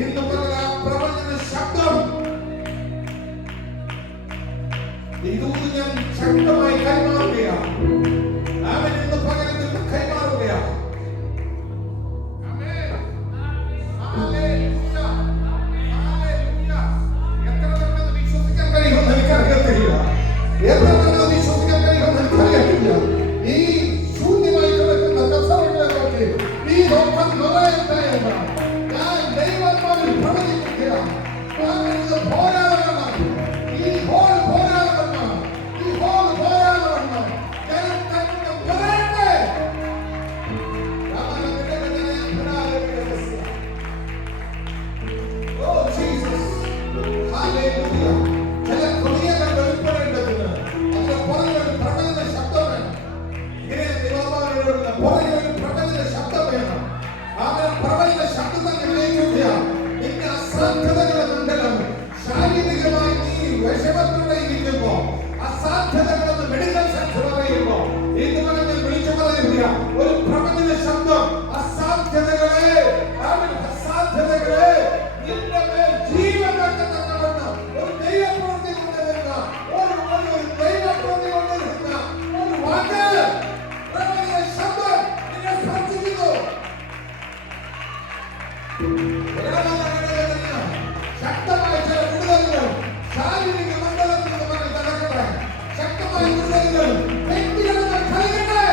ഇന്ന് പകൽ ആ പ്രവചന ശബ്ദം ഇതുകൊണ്ട് ഞാൻ ശക്തമായി കൈമാറുകയാണ്. അവൻ ഇന്ന് പകൽ നിന്ന് കൈമാറുകയാണ്. എത്ര പേർക്ക് വിശ്വസിക്കാൻ കഴിയുമെന്ന് എനിക്കറിയത്തില്ല. എത്ര പേർക്ക് വിശ്വസിക്കാൻ കഴിയുമെന്ന് എനിക്കറിയത്തില്ല. ഈ ശൂന്യമായി കിടക്കുന്ന കസറുകളെ നോക്കി ഈ ലോകം നിറയട്ടെ എന്ന് ഞാൻ ദൈവാത്മാവിൽ പ്രവചിക്കുകയാണ്. പോരാടണം. ഈ ഹോൾ പോരാടണം. ഈ ഹോൾ പോരാടണം. ജനം തന്നെ പറയട്ടെ. Oh Jesus. Hallelujah. ചില ക്രിയകൾ വെളിപ്പെടേണ്ടതിന് അതിന്റെ പുറകിൽ ഒരു പ്രവചന ശബ്ദം വേണം. ഇങ്ങനെ ദൈവമാരുടെ പുറകിൽ ഒരു പ്രവചന ശബ്ദം വേണം. ആ പ്രവചന ശബ്ദത്തെ വിളിക്കുകയാണ്. നിന്റെ അസാധ്യതകളുടെ മണ്ഡലം ശാരീരികമായി നീ വിഷമത്തോടെ ഇരിക്കുമ്പോ, അസാധ്യതകളെന്ന് മെഡിക്കൽ സെൻസ് പറയുമ്പോ, ഇന്ന് ഞാൻ വിളിച്ചു പറയുക ഒരു പ്രവചന ശബ്ദം. അസാധ്യതകളെ അസാധ്യതകളെ നിന്റെ മേൽ ജീവൻ വെക്കത്തക്കവണ്ണം ഒരു ദൈവപ്രവൃത്തി കൊണ്ടുവരുന്ന ഒരു ദൈവപ്രവൃത്തി കൊണ്ടുവരുന്ന ഒരു വാക്ക് പ്രവചന ശബ്ദം നിന്നെ സ്പർശിക്കുന്നു. ശക്തമായ ചില വിടുതലുകൾ ശാരീരിക മണ്ഡലത്തിൽ നിന്ന് നടക്കട്ടെ. ശക്തമായ വിടുതലുകൾ വ്യക്തികളുടെ കളിക്കട്ടെ.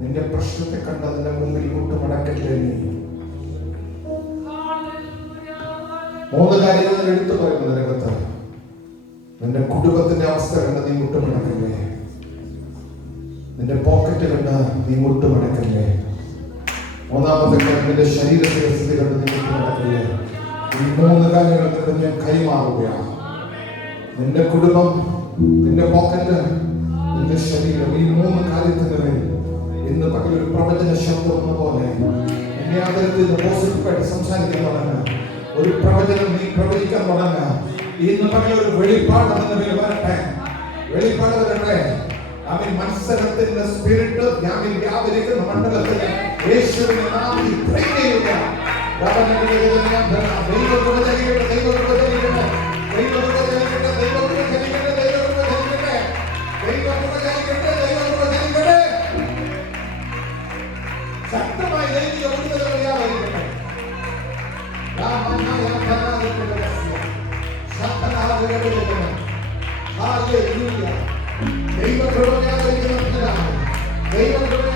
നിന്റെ പ്രശ്നത്തെ കണ്ടതിന്റെ മുമ്പിൽ മുട്ടുമടക്കല്ലേ. മൂന്ന് കാര്യങ്ങൾ എടുത്തു പറയുന്നത് രംഗത്ത്. നിന്റെ കുടുംബത്തിന്റെ അവസ്ഥ കണ്ട് നീ മുട്ടുമടക്കല്ലേ. നിന്റെ പോക്കറ്റ് കണ്ട് നീ മുട്ടുമടക്കല്ലേ. മൂന്നാമത്തെ കാര്യം നിന്റെ ശരീരത്തിന്റെ സ്ഥിതി കണ്ട് നീ മുട്ടുമടക്കല്ലേ. ഈ മൂന്ന് കാര്യങ്ങൾക്ക് ഞാൻ കൈമാറുകയാണ്. നിന്റെ കുടുംബം, നിന്റെ പോക്കറ്റ്, നിന്റെ ശരീരം, ഈ മൂന്ന് കാര്യത്തിന് മേൽ ഇന്ന് പകൽ ഒരു പ്രവചന ശബ്ദം എന്ന പോലെ എന്നെ ആദരത്തിൽ പോസിറ്റീവായിട്ട് സംസാരിക്കാൻ തുടങ്ങുക. ഒരു പ്രവചനം നീ പ്രവചിക്കാൻ തുടങ്ങുക. ഇന്ന് പകൽ ഒരു വെളിപ്പാട് എന്ന പേര് വരട്ടെ. വെളിപ്പാട് വരട്ടെ. അവൻ മത്സരത്തിന്റെ സ്പിരിറ്റ് ഞാൻ വ്യാപരിക്കുന്ന മണ്ഡലത്തിൽ യേശുവിന്റെ നാമത്തിൽ പ്രേരണ ചെയ്യുക. ശക്തമായി ദൈവിക വിടുതൽ വ്യാപരിക്കട്ടെ. ദൈവകൃപ